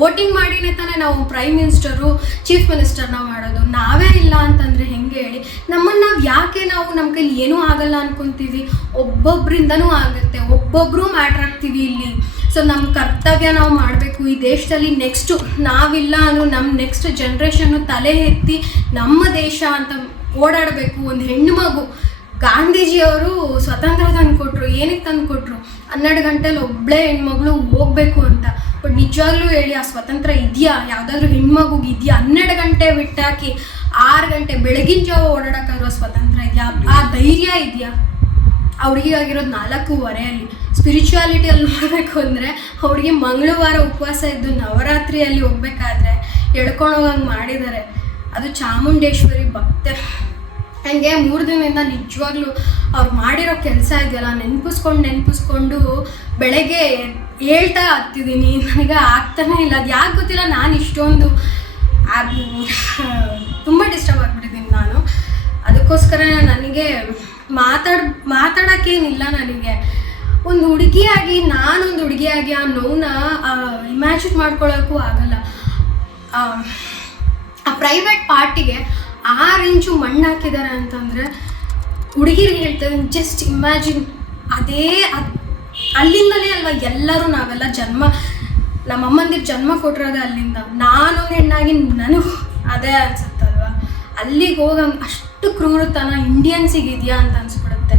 ವೋಟಿಂಗ್ ಮಾಡಿನೇ ತಾನೇ ನಾವು ಪ್ರೈಮ್ ಮಿನಿಸ್ಟರು, ಚೀಫ್ ಮಿನಿಸ್ಟರ್ನ ಮಾಡೋದು. ನಾವೇ ಇಲ್ಲ ಅಂತಂದರೆ ಹೆಂಗೆ ಹೇಳಿ? ನಮ್ಮನ್ನು ನಾವು ಯಾಕೆ ನಮ್ಮ ಕೈಲಿ ಏನೂ ಆಗಲ್ಲ ಅನ್ಕೊತೀವಿ? ಒಬ್ಬೊಬ್ಬರಿಂದನೂ ಆಗುತ್ತೆ, ಒಬ್ಬೊಬ್ಬರು ಮ್ಯಾಟ್ರ್ ಆಗ್ತೀವಿ ಇಲ್ಲಿ. ಸೊ ನಮ್ಮ ಕರ್ತವ್ಯ ನಾವು ಮಾಡಬೇಕು ಈ ದೇಶದಲ್ಲಿ. ನೆಕ್ಸ್ಟು ನಾವಿಲ್ಲ ಅನ್ನೋ ನಮ್ಮ ನೆಕ್ಸ್ಟ್ ಜನ್ರೇಷನ್ನು ತಲೆ ಎತ್ತಿ ನಮ್ಮ ದೇಶ ಅಂತ ಓಡಾಡಬೇಕು. ಒಂದು ಹೆಣ್ಣು ಮಗು, ಗಾಂಧೀಜಿಯವರು ಸ್ವತಂತ್ರ ತಂದುಕೊಟ್ರು. ಏನಕ್ಕೆ ತಂದುಕೊಟ್ರು? 12 ಗಂಟೆಲಿ ಒಬ್ಬಳೇ ಹೆಣ್ಮಗಳು ಹೋಗ್ಬೇಕು ಅಂತ. ಬಟ್ ನಿಜವಾಗ್ಲೂ ಹೇಳಿ, ಆ ಸ್ವತಂತ್ರ ಇದೆಯಾ? ಯಾವುದಾದ್ರೂ ಹೆಣ್ಮಗುಗೆ ಇದೆಯಾ? 12 ಗಂಟೆ ಬಿಟ್ಟಾಕಿ 6 ಗಂಟೆ ಬೆಳಗಿನ ಜಾವ ಓಡಾಡೋಕ್ಕಾಗಿರೋ ಸ್ವತಂತ್ರ ಇದೆಯಾ? ಆ ಧೈರ್ಯ ಇದೆಯಾ? ಅವ್ರಿಗಾಗಿರೋದು 4:15 ಸ್ಪಿರಿಚುವಾಲಿಟಿಯಲ್ಲಿ ನೋಡಬೇಕು ಅಂದರೆ ಅವ್ರಿಗೆ ಮಂಗಳವಾರ ಉಪವಾಸ ಇದ್ದು ನವರಾತ್ರಿಯಲ್ಲಿ ಹೋಗ್ಬೇಕಾದ್ರೆ ಎಳ್ಕೊಂಡೋಗಂಗೆ ಮಾಡಿದ್ದಾರೆ. ಅದು ಚಾಮುಂಡೇಶ್ವರಿ ಭಕ್ತೆ. ನನಗೆ 3 ದಿನದಿಂದ ನಿಜವಾಗ್ಲೂ ಅವ್ರು ಮಾಡಿರೋ ಕೆಲಸ ಇದೆಯಲ್ಲ, ನೆನಪಿಸ್ಕೊಂಡು ಬೆಳಗ್ಗೆ ಹೇಳ್ತಾ ಹತ್ತಿದ್ದೀನಿ. ನನಗೆ ಆಗ್ತಾನೇ ಇಲ್ಲ. ಅದು ಯಾಕೆ ಗೊತ್ತಿಲ್ಲ, ನಾನು ಇಷ್ಟೊಂದು ಅದು ತುಂಬ ಡಿಸ್ಟರ್ಬ್ ಆಗಿಬಿಟ್ಟಿದ್ದೀನಿ ನಾನು. ಅದಕ್ಕೋಸ್ಕರ ನನಗೆ ಮಾತಾಡೋಕ್ಕೇನಿಲ್ಲ. ನನಗೆ ಒಂದು ಹುಡುಗಿಯಾಗಿ, ನಾನೊಂದು ಹುಡುಗಿಯಾಗಿ ಆ ನೋವನ್ನ ಇಮ್ಯಾಜಿನ್ ಮಾಡ್ಕೊಳ್ಳೋಕ್ಕೂ ಆಗಲ್ಲ. ಆ ಪ್ರೈವೇಟ್ ಪಾರ್ಟಿಗೆ 6 ಇಂಚು ಮಣ್ಣು ಹಾಕಿದ್ದಾರೆ ಅಂತಂದರೆ ಹುಡುಗಿರಿಗೆ ಹೇಳ್ತಾರೆ, ಜಸ್ಟ್ ಇಮ್ಯಾಜಿನ್. ಅಲ್ಲಿಂದಲೇ ಅಲ್ವಾ ಎಲ್ಲರೂ ನಾವೆಲ್ಲ ನಮ್ಮಮ್ಮಂದಿರು ಜನ್ಮ ಕೊಟ್ಟಿರೋದೇ ಅಲ್ಲಿಂದ. ನಾನೊಂದು ಹೆಣ್ಣಾಗಿ ನನಗೂ ಅದೇ ಅನ್ಸುತ್ತಲ್ವ. ಅಲ್ಲಿಗೆ ಹೋಗಂಗೆ ಅಷ್ಟು ಕ್ರೂರತನ ಇಂಡಿಯನ್ಸಿಗೆ ಇದೆಯಾ ಅಂತ ಅನ್ಸ್ಬಿಡುತ್ತೆ.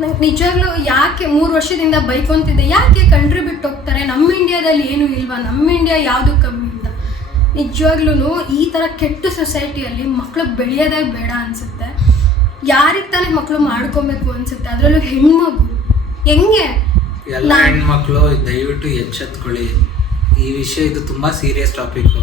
ನಂಗೆ ನಿಜವಾಗ್ಲೂ ಯಾಕೆ 3 ವರ್ಷದಿಂದ ಬೈಕೊಂತಿದ್ದೆ, ಯಾಕೆ ಕಂಟ್ರಿ ಬಿಟ್ಟು ಹೋಗ್ತಾರೆ? ನಮ್ಮ ಇಂಡಿಯಾದಲ್ಲಿ ಏನೂ ಇಲ್ವಾ? ನಮ್ಮ ಇಂಡಿಯಾ ಯಾವುದು ಕಮ್ಮಿ ಇಲ್ಲ. ನಿಜವಾಗ್ಲೂ ಈ ಥರ ಕೆಟ್ಟ ಸೊಸೈಟಿಯಲ್ಲಿ ಮಕ್ಕಳು ಬೆಳೆಯೋದೇ ಬೇಡ ಅನಿಸುತ್ತೆ. ಯಾರಿಗೆ ತಾನೇ ಮಕ್ಕಳು ಮಾಡ್ಕೊಬೇಕು ಅನಿಸುತ್ತೆ, ಅದರಲ್ಲೂ ಹೆಣ್ಮಗು. ಹೆಂಗೆ ಎಲ್ಲ ಹೆಣ್ಮಕ್ಳು ದಯವಿಟ್ಟು ಎಚ್ಚೆತ್ಕೊಳ್ಳಿ ಈ ವಿಷಯ. ಇದು ತುಂಬ ಸೀರಿಯಸ್ ಟಾಪಿಕ್ಕು.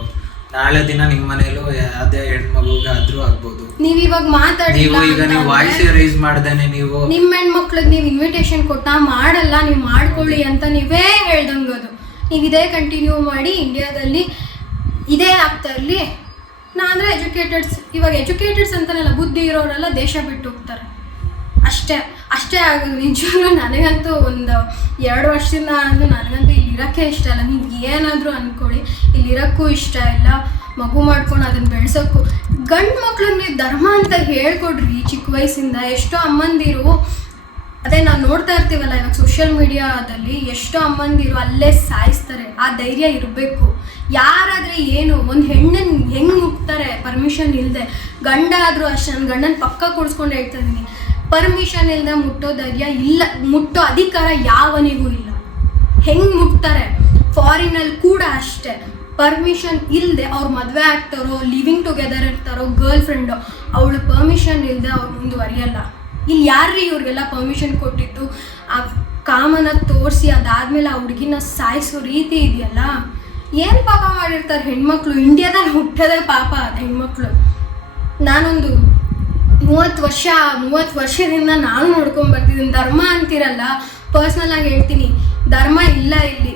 ನಾಳೆ ದಿನ ನಿಮ್ಮ ಮನೇಲೂ ಯಾವುದೇ ಹೆಣ್ಮಗುಗೆ ಆದ್ರೂ ಆಗ್ಬೋದು. ನೀವು ಇವಾಗ ಮಾತಾಡಿಲ್ಲ, ನೀವು ವಾಯ್ಸ್ ರೈಸ್ ಮಾಡ್ದೇನೆ ನೀವು ನಿಮ್ಮ ಹೆಣ್ಮಕ್ಳಿಗೆ ನೀವು ಇನ್ವಿಟೇಷನ್ ಕೊಟ್ಟ ಮಾಡಲ್ಲ, ನೀವು ಮಾಡ್ಕೊಳ್ಳಿ ಅಂತ ನೀವೇ ಹೇಳ್ದಂಗದು. ನೀವು ಇದೇ ಕಂಟಿನ್ಯೂ ಮಾಡಿ, ಇಂಡಿಯಾದಲ್ಲಿ ಇದೇ ಆಗ್ತಾ ಇರಲಿ. ಅಂದರೆ ಇವಾಗ ಎಜುಕೇಟೆಡ್ಸ್ ಅಂತಾನೆಲ್ಲ, ಬುದ್ಧಿ ಇರೋರೆಲ್ಲ ದೇಶ ಬಿಟ್ಟು ಹೋಗ್ತಾರೆ. ಅಷ್ಟೇ ಆಗೋದು. ನಿಜವಾಗ್ಲೂ ನನಗಂತೂ ಒಂದು 2 ವರ್ಷದಿಂದ ನನಗಂತೂ ಇಲ್ಲಿ ಇರೋಕ್ಕೆ ಇಷ್ಟ ಇಲ್ಲ. ನೀವು ಏನಾದರೂ ಅಂದ್ಕೊಳ್ಳಿ, ಇಲ್ಲಿರೋಕ್ಕೂ ಇಷ್ಟ ಇಲ್ಲ. ಮಗು ಮಾಡ್ಕೊಂಡು ಅದನ್ನು ಬೆಳೆಸೋಕ್ಕೂ. ಗಂಡು ಮಕ್ಳಿಗೆ ನೀವು ಧರ್ಮ ಅಂತ ಹೇಳ್ಕೊಡ್ರಿ ಚಿಕ್ಕ ವಯಸ್ಸಿಂದ. ಎಷ್ಟೋ ಅಮ್ಮಂದಿರು, ಅದೇ ನಾವು ನೋಡ್ತಾ ಇರ್ತೀವಲ್ಲ ಇವಾಗ ಸೋಷಿಯಲ್ ಮೀಡಿಯಾದಲ್ಲಿ, ಎಷ್ಟೋ ಅಮ್ಮಂದಿರು ಅಲ್ಲೇ ಸಾಯಿಸ್ತಾರೆ. ಆ ಧೈರ್ಯ ಇರಬೇಕು. ಯಾರಾದರೆ ಏನು, ಒಂದು ಹೆಣ್ಣನ್ನು ಹೆಂಗೆ ಮುಟ್ತಾರೆ ಪರ್ಮಿಷನ್ ಇಲ್ಲದೆ? ಗಂಡ ಆದರೂ ಅಷ್ಟೇ. ನನ್ನ ಗಂಡನ ಪಕ್ಕ ಕೂಡಿಸ್ಕೊಂಡು ಹೇಳ್ತಾ ಇದ್ದೀನಿ, ಪರ್ಮಿಷನ್ ಇಲ್ಲದೆ ಮುಟ್ಟೋ ಧೈರ್ಯ ಇಲ್ಲ, ಮುಟ್ಟೋ ಅಧಿಕಾರ ಯಾವನಿಗೂ ಇಲ್ಲ. ಹೆಂಗೆ ಮುಟ್ತಾರೆ? ಫಾರಿನಲ್ಲಿ ಕೂಡ ಅಷ್ಟೇ. ಪರ್ಮಿಷನ್ ಇಲ್ಲದೆ ಅವ್ರು ಮದುವೆ ಆಗ್ತಾರೋ, ಲಿವಿಂಗ್ ಟುಗೆದರ್ ಇರ್ತಾರೋ, ಗರ್ಲ್ ಫ್ರೆಂಡು, ಅವಳು ಪರ್ಮಿಷನ್ ಇಲ್ಲದೆ ಅವ್ರು ಮುಂದುವರಿಯಲ್ಲ. ಇಲ್ಲಿ ಯಾರ್ರೀ ಇವ್ರಿಗೆಲ್ಲ ಪರ್ಮಿಷನ್ ಕೊಟ್ಟಿದ್ದು? ಆ ಕಾಮನ ತೋರಿಸಿ ಅದಾದಮೇಲೆ ಆ ಹುಡುಗಿನ ಸಾಯಿಸೋ ರೀತಿ ಇದೆಯಲ್ಲ, ಏನು ಪಾಪ ಮಾಡಿರ್ತಾರೆ ಹೆಣ್ಮಕ್ಳು? ಇಂಡಿಯಾದಲ್ಲಿ ಹುಟ್ಟೋದೇ ಪಾಪ ಅದು ಹೆಣ್ಮಕ್ಳು. ನಾನೊಂದು 30 ವರ್ಷದಿಂದ ನಾನು ನೋಡ್ಕೊಂಡ್ಬರ್ತಿದ್ದೀನಿ. ಧರ್ಮ ಅಂತಿರಲ್ಲ, ಪರ್ಸ್ನಲಾಗಿ ಹೇಳ್ತೀನಿ, ಧರ್ಮ ಇಲ್ಲ ಇಲ್ಲಿ.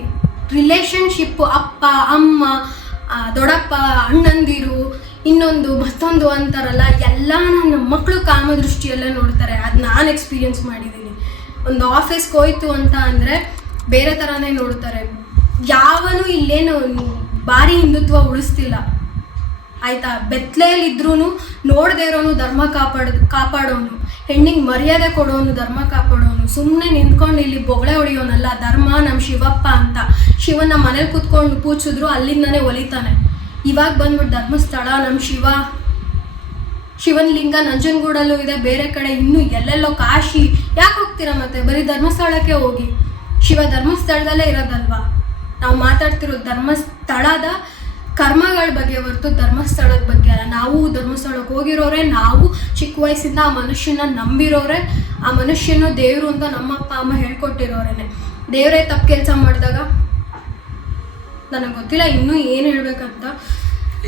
ರಿಲೇಷನ್ಶಿಪ್ಪು, ಅಪ್ಪ ಅಮ್ಮ, ದೊಡ್ಡಪ್ಪ, ಅಣ್ಣಂದಿರು, ಮತ್ತೊಂದು ಅಂತಾರಲ್ಲ, ಎಲ್ಲ ನನ್ನ ಮಕ್ಕಳು ಕಾಮದೃಷ್ಟಿಯಲ್ಲೇ ನೋಡ್ತಾರೆ. ಅದು ನಾನು ಎಕ್ಸ್ಪೀರಿಯನ್ಸ್ ಮಾಡಿದ್ದೀನಿ. ಒಂದು ಆಫೀಸ್ಗೆ ಹೋಯ್ತು ಅಂತ ಅಂದರೆ ಬೇರೆ ಥರನೇ ನೋಡ್ತಾರೆ. ಯಾವನು ಇಲ್ಲೇನು ಭಾರಿ ಹಿಂದುತ್ವ ಉಳಿಸ್ತಿಲ್ಲ ಆಯಿತಾ? ಬೆತ್ತಲೆಯಲ್ಲಿದ್ರೂ ನೋಡದೇ ಇರೋನು ಧರ್ಮ ಕಾಪಾಡೋನು, ಹೆಣ್ಣಿಗೆ ಮರ್ಯಾದೆ ಕೊಡೋನು ಧರ್ಮ ಕಾಪಾಡೋನು. ಸುಮ್ಮನೆ ನಿಂತ್ಕೊಂಡು ಇಲ್ಲಿ ಬೊಗಳೆ ಹೊಡಿಯೋನಲ್ಲ ಧರ್ಮ. ನಮ್ಮ ಶಿವಪ್ಪ ಅಂತ ಶಿವನ ಮನೇಲಿ ಕೂತ್ಕೊಂಡು ಪೂಜಿಸಿದ್ರು ಅಲ್ಲಿಂದನೇ ಒಲಿತಾನೆ. ಇವಾಗ ಬಂದ್ಬಿಟ್ಟು ಧರ್ಮಸ್ಥಳ, ನಮ್ಮ ಶಿವನ ಲಿಂಗ ನಂಜನಗೂಡಲ್ಲೂ ಇದೆ, ಬೇರೆ ಕಡೆ ಇನ್ನೂ ಎಲ್ಲೆಲ್ಲೋ, ಕಾಶಿ. ಯಾಕೆ ಹೋಗ್ತೀರಾ ಮತ್ತೆ? ಬರೀ ಧರ್ಮಸ್ಥಳಕ್ಕೆ ಹೋಗಿ. ಶಿವ ಧರ್ಮಸ್ಥಳದಲ್ಲೇ ಇರೋದಲ್ವಾ? ನಾವು ಮಾತಾಡ್ತಿರೋದು ಧರ್ಮಸ್ಥಳದ ಕರ್ಮಗಳ ಬಗ್ಗೆ ಹೊರತು ಧರ್ಮಸ್ಥಳದ ಬಗ್ಗೆ ಅಲ್ಲ. ನಾವು ಧರ್ಮಸ್ಥಳಕ್ಕೆ ಹೋಗಿರೋರೆ, ನಾವು ಚಿಕ್ಕ ವಯಸ್ಸಿಂದ ಆ ಮನುಷ್ಯನ ನಂಬಿರೋರೆ, ಆ ಮನುಷ್ಯನ ದೇವರು ಅಂತ ನಮ್ಮ ಅಪ್ಪ ಅಮ್ಮ ಹೇಳ್ಕೊಟ್ಟಿರೋರೇನೆ. ದೇವರೇ ತಪ್ಪು ಕೆಲಸ ಮಾಡಿದಾಗ ನನಗೆ ಗೊತ್ತಿಲ್ಲ ಇನ್ನೂ ಏನು ಹೇಳ್ಬೇಕಂತ.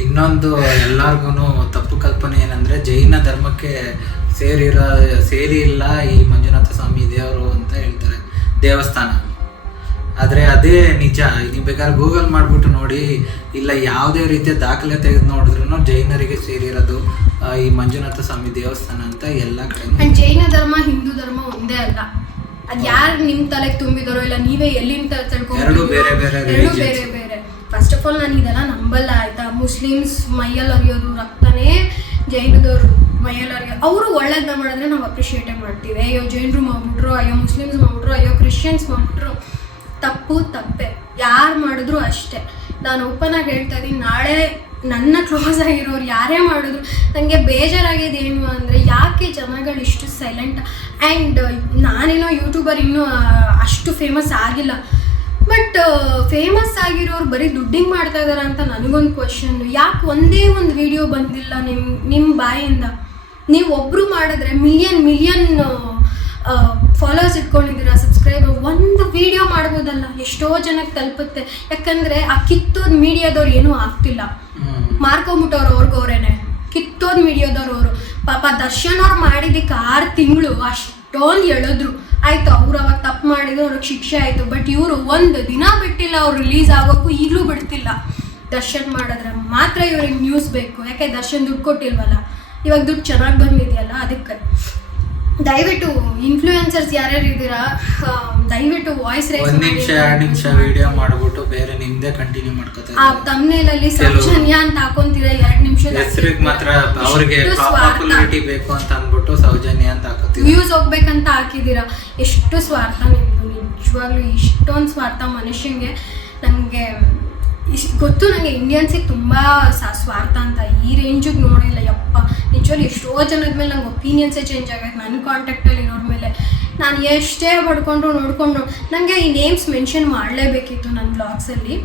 ಇನ್ನೊಂದು ಎಲ್ಲರಿಗೂ ತಪ್ಪು ಕಲ್ಪನೆ ಏನಂದರೆ, ಜೈನ ಧರ್ಮಕ್ಕೆ ಸೇರಿ ಇಲ್ಲ ಈ ಮಂಜುನಾಥ ಸ್ವಾಮಿ ದೇವರು ಅಂತ ಹೇಳ್ತಾರೆ, ದೇವಸ್ಥಾನ. ಆದರೆ ಅದೇ ನಿಜ. ನೀವು ಬೇಕಾದ್ರೆ ಗೂಗಲ್ ಮಾಡಿಬಿಟ್ಟು ನೋಡಿ, ಇಲ್ಲ ಯಾವುದೇ ರೀತಿಯ ದಾಖಲೆ ತೆಗೆದು ನೋಡಿದ್ರು ಜೈನರಿಗೆ ಸೇರಿರೋದು ಈ ಮಂಜುನಾಥ ಸ್ವಾಮಿ ದೇವಸ್ಥಾನ ಅಂತ ಎಲ್ಲ ಕಡೆ. ಜೈನ ಧರ್ಮ ಹಿಂದೂ ಧರ್ಮ ಒಂದೇ ಅಲ್ಲ. ಅದು ಯಾರು ನಿಮ್ಮ ತಲೆಗೆ ತುಂಬಿದಾರೋ ಇಲ್ಲ ನೀವೇ ಎಲ್ಲಿಂದ ತಿಳ್ಕೊಂಡು, ಎರಡು ಬೇರೆ ಬೇರೆ. ಫಸ್ಟ್ ಆಫ್ ಆಲ್ ನಾನು ಇದೆಲ್ಲ ನಂಬಲ್ಲ ಆಯ್ತಾ. ಮುಸ್ಲಿಮ್ಸ್ ಮೈಯಲ್ಲಿ ಅರಿಯೋದು ರಕ್ತನೇ ಜೈನದವರು ಮೈಯಲ್ಲಿ ಅರಿಯೋದು. ಅವರು ಒಳ್ಳೇದನ್ನ ಮಾಡಿದ್ರೆ ನಾವು ಅಪ್ರಿಷಿಯೇಟೇ ಮಾಡ್ತೀವಿ. ಅಯ್ಯೋ ಜೈನರು ಮಾಡ್ಬಿಟ್ರು, ಅಯ್ಯೋ ಮುಸ್ಲಿಮ್ಸ್ ಮಾಡ್ಬಿಟ್ರು, ಅಯ್ಯೋ ಕ್ರಿಶ್ಚಿಯನ್ಸ್ ಮಾಡ್ಬಿಟ್ರು, ತಪ್ಪೆ. ಯಾರು ಮಾಡಿದ್ರು ಅಷ್ಟೇ. ನಾನು ಓಪನ್ ಆಗಿ ಹೇಳ್ತಾ ಇದ್ದೀನಿ, ನಾಳೆ ನನ್ನ ಕ್ಲೋಸ್ ಆಗಿರೋರು ಯಾರೇ ಮಾಡಿದ್ರು ನನಗೆ ಬೇಜಾರಾಗಿದೆ ಏನು ಅಂದರೆ, ಯಾಕೆ ಜನಗಳು ಇಷ್ಟು ಸೈಲೆಂಟ್. ಆ್ಯಂಡ್ ನಾನೇನೋ ಯೂಟ್ಯೂಬರ್ ಇನ್ನೂ ಅಷ್ಟು ಫೇಮಸ್ ಆಗಿಲ್ಲ, ಬಟ್ ಫೇಮಸ್ ಆಗಿರೋರು ಬರೀ ದುಡ್ಡಿಂಗ್ ಮಾಡ್ತಾ ಇದ್ದಾರೆ ಅಂತ ನನಗೊಂದು ಕ್ವಶನ್. ಯಾಕೆ ಒಂದೇ ಒಂದು ವಿಡಿಯೋ ಬಂದಿಲ್ಲ ನಿಮ್ಮ ಬಾಯಿಂದ? ನೀವು ಒಬ್ಬರು ಮಾಡಿದ್ರೆ ಮಿಲಿಯನ್ ಫಾಲೋವರ್ಸ್ ಇಟ್ಕೊಂಡಿದ್ದೀರಾ, ಸಬ್ಸ್ಕ್ರೈಬರ್, ಒಂದು ವಿಡಿಯೋ ಮಾಡ್ಬೋದಲ್ಲ, ಎಷ್ಟೋ ಜನಕ್ಕೆ ತಲುಪುತ್ತೆ. ಯಾಕಂದರೆ ಆ ಕಿತ್ತೋದು ಮೀಡಿಯಾದವ್ರು ಏನೂ ಆಗ್ತಿಲ್ಲ, ಮಾರ್ಕೊಂಬಿಟ್ಟವ್ರು ಅವ್ರಿಗವ್ರೇನೆ. ಕಿತ್ತೋದು ಮೀಡಿಯಾದವ್ರು ಅವರು. ಪಾಪ ದರ್ಶನ್ ಅವ್ರು ಮಾಡಿದ್ದಕ್ಕೆ 6 ತಿಂಗಳು ಅಷ್ಟೊಂದು ಎಳೆದ್ರು, ಆಯಿತು. ಅವ್ರು ಅವಾಗ ತಪ್ಪು ಮಾಡಿದ್ರು, ಅವ್ರಿಗೆ ಶಿಕ್ಷೆ ಆಯಿತು. ಬಟ್ ಇವರು ಒಂದು ದಿನ ಬಿಟ್ಟಿಲ್ಲ, ಅವ್ರು ರಿಲೀಸ್ ಆಗೋಕ್ಕೂ ಈಗಲೂ ಬಿಡ್ತಿಲ್ಲ. ದರ್ಶನ್ ಮಾಡಿದ್ರೆ ಮಾತ್ರ ಇವ್ರಿಗೆ ನ್ಯೂಸ್ ಬೇಕು. ಯಾಕೆ ದರ್ಶನ್ ದುಡ್ಡು ಕೊಟ್ಟಿಲ್ವಲ್ಲ, ಇವಾಗ ದುಡ್ಡು ಚೆನ್ನಾಗಿ ಬಂದಿದೆಯಲ್ಲ, ಅದಕ್ಕೆ. ದಯವಿಟ್ಟು ಇನ್ಫ್ಲೂಯೆನ್ಸರ್ಸ್ ಯಾರ್ಯಾರು ಇದ್ದೀರಾ, ದಯವಿಟ್ಟು ವಾಯ್ಸ್ ರೈಸ್ ಮಾಡಿ. 1 ನಿಮಿಷ ವಿಡಿಯೋ ಮಾಡ್ಬಿಟ್ಟು ಬೇರೆ ನಿಮ್ದೇ ಕಂಟಿನ್ಯೂ ಮಾಡ್ಕೊತಾರೆ. ಆ ತಮ್ನೇಲಲ್ಲಿ ಸೌಜನ್ಯ ಅಂತ ಹಾಕೊಂತೀರಾ, 2 ನಿಮಿಷದ ಹೆಸರಿಗೆ ಮಾತ್ರ ಅವ್ರಿಗೆ ಪಾಪ್ಯುಲಾರಿಟಿ ಬೇಕು ಅಂತ ಅಂದ್ಬಿಟ್ಟು ಸೌಜನ್ಯ ಅಂತ ಹಾಕೋತೀವಿ. ವ್ಯೂಸ್ ಹೋಗ್ಬೇಕಂತ ಹಾಕಿದ್ದೀರಾ. ಎಷ್ಟು ಸ್ವಾರ್ಥ ನಿಮ್ದು, ನಿಜವಾಗ್ಲೂ ಇಷ್ಟೊಂದು ಸ್ವಾರ್ಥ ಮನುಷ್ಯಂಗೆ. ನನಗೆ ಗೊತ್ತು, ನನಗೆ ಇಂಡಿಯನ್ಸಿಗೆ ತುಂಬ ಸ್ವಾರ್ಥ ಅಂತ ಈ ರೇಂಜಿಗೆ ನೋಡಿಲ್ಲ. ಯಪ್ಪ, ನಿಜವಾಗ್ಲೂ ಎಷ್ಟೋ ಜನದ ಮೇಲೆ ನಂಗೆ ಒಪಿನಿಯನ್ಸೇ ಚೇಂಜ್ ಆಗೈತೆ. ನನ್ನ ಕಾಂಟ್ಯಾಕ್ಟಲ್ಲಿ ಇರೋರ ಮೇಲೆ ನಾನು ಎಷ್ಟೇ ನೋಡಿಕೊಂಡು ನನಗೆ ಈ ನೇಮ್ಸ್ ಮೆನ್ಷನ್ ಮಾಡಲೇಬೇಕಿತ್ತು ನನ್ನ ಬ್ಲಾಗ್ಸಲ್ಲಿ.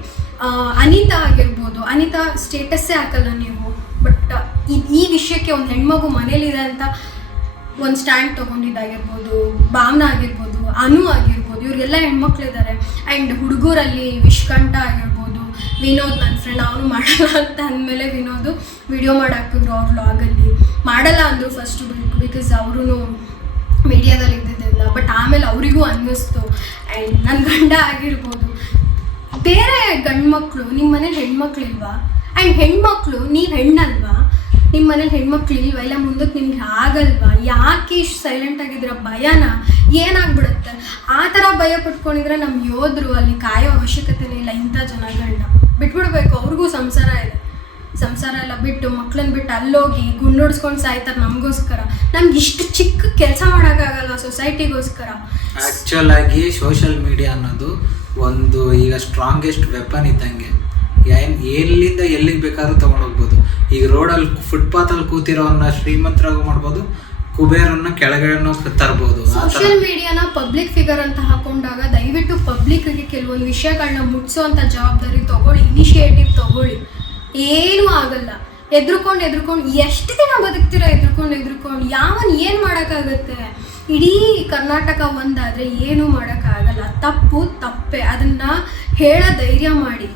ಅನಿತಾ ಆಗಿರ್ಬೋದು, ಅನಿತಾ ಸ್ಟೇಟಸ್ಸೇ ಹಾಕಲ್ಲ ನೀವು, ಬಟ್ ಈ ವಿಷಯಕ್ಕೆ ಒಂದು ಹೆಣ್ಮಗು ಮನೇಲಿದೆ ಅಂತ ಒಂದು ಸ್ಟ್ಯಾಂಡ್ ತೊಗೊಂಡಿದ್ದಾಗಿರ್ಬೋದು, ಭಾವನಾ ಆಗಿರ್ಬೋದು, ಅನು ಆಗಿರ್ಬೋದು, ಇವರಿಗೆಲ್ಲ ಹೆಣ್ಮಕ್ಳಿದ್ದಾರೆ. ಆ್ಯಂಡ್ ಹುಡುಗರಲ್ಲಿ ವಿಶ್ಕಂಠ ಆಗಿರ್ಬೋದು, ವಿನೋದ್ ನನ್ನ ಫ್ರೆಂಡ್, ಅವನು ಮಾಡಲ್ಲ ಅಂತ ಅಂದಮೇಲೆ ವಿನೋದು ವಿಡಿಯೋ ಮಾಡಾಕಿದ್ರು ಅವ್ರ ವ್ಲಾಗಲ್ಲಿ. ಮಾಡಲ್ಲ ಅಂದರು ಫಸ್ಟು, ಬಿಕಾಸ್ ಅವರು ಮೀಡಿಯಾದಲ್ಲಿ ಇದ್ದಿದ್ದರಿಂದ. ಬಟ್ ಆಮೇಲೆ ಅವರಿಗೂ ಅನ್ನಿಸ್ತು. ಆ್ಯಂಡ್ ನನ್ನ ಗಂಡ ಆಗಿರ್ಬೋದು, ಬೇರೆ ಗಂಡು ಮಕ್ಕಳು ನಿಮ್ಮ ಮನೇಲಿ ಹೆಣ್ಮಕ್ಳಿಲ್ವಾ? ಆ್ಯಂಡ್ ಹೆಣ್ಮಕ್ಳು, ನೀವು ಹೆಣ್ಣಲ್ವಾ? ನಿಮ್ಮ ಮನೇಲಿ ಹೆಣ್ಮಕ್ಳು ಇಲ್ವಾ? ಇಲ್ಲ ಮುಂದಕ್ಕೆ ನಿಮ್ಗೆ ಆಗಲ್ವಾ? ಯಾಕೆ ಇಷ್ಟು ಸೈಲೆಂಟ್ ಆಗಿದ್ದೀರ? ಭಯನ ಏನಾಗ್ಬಿಡುತ್ತೆ? ಆ ಥರ ಭಯ ಪಟ್ಕೊಂಡಿದ್ರೆ ನಮ್ಮ ಯೋಧರು ಅಲ್ಲಿ ಕಾಯೋ ಅವಶ್ಯಕತೆನೇ ಇಲ್ಲ. ಇಂಥ ಜನಗಳನ್ನ ಬಿಟ್ಬಿಡ್ಬೇಕು. ಅವ್ರಿಗೂ ಸಂಸಾರ ಇದೆ, ಸಂಸಾರ ಎಲ್ಲ ಬಿಟ್ಟು ಮಕ್ಳನ್ನ ಬಿಟ್ಟು ಅಲ್ಲೋಗಿ ಗುಂಡೋಡ್ಸ್ಕೊಂಡು ಸಾಯ್ತಾರೆ ನಮಗೋಸ್ಕರ. ನಮ್ಗೆ ಇಷ್ಟು ಚಿಕ್ಕ ಕೆಲಸ ಮಾಡೋಕ್ಕಾಗಲ್ಲ ಸೊಸೈಟಿಗೋಸ್ಕರ. ಆ್ಯಕ್ಚುಲ್ ಆಗಿ ಸೋಷಿಯಲ್ ಮೀಡಿಯಾ ಅನ್ನೋದು ಒಂದು ಈಗ ಸ್ಟ್ರಾಂಗೆಸ್ಟ್ ವೆಪನ್ ಇದ್ದಂಗೆ. ಎಲ್ಲಿಂದ ಎಲ್ಲಿಗೆ ಬೇಕಾದ್ರೂ ತೊಗೊಂಡೋಗ್ಬೋದು. ಈಗ ರೋಡಲ್ಲಿ ಫುಟ್ಪಾತಲ್ಲಿ ಕೂತಿರೋನ್ನ ಶ್ರೀಮಂತರಾಗೂ ಮಾಡ್ಬೋದು, ಕುಬೇರನ್ನ ಕೆಳಗಡೆನೂ ತರ್ಬೋದು. ಸೋಷಿಯಲ್ ಮೀಡಿಯಾನ ಪಬ್ಲಿಕ್ ಫಿಗರ್ ಅಂತ ಹಾಕೊಂಡಾಗ ದಯವಿಟ್ಟು ಪಬ್ಲಿಕ್ಗೆ ಕೆಲವೊಂದು ವಿಷಯಗಳನ್ನ ಮುಟ್ಸೋಂಥ ಜವಾಬ್ದಾರಿ ತಗೊಳ್ಳಿ, ಇನಿಷಿಯೇಟಿವ್ ತಗೊಳ್ಳಿ. ಏನೂ ಆಗಲ್ಲ. ಎದ್ರುಕೊಂಡು ಎಷ್ಟು ದಿನ ಬದುಕ್ತೀರಾ? ಎದ್ರುಕೊಂಡು ಯಾವನ್ ಏನು ಮಾಡೋಕ್ಕಾಗತ್ತೆ? ಇಡೀ ಕರ್ನಾಟಕ ಒಂದಾದರೆ ಏನೂ ಮಾಡೋಕ್ಕಾಗಲ್ಲ. ತಪ್ಪೇ. ಅದನ್ನು ಹೇಳೋ ಧೈರ್ಯ ಮಾಡಿ,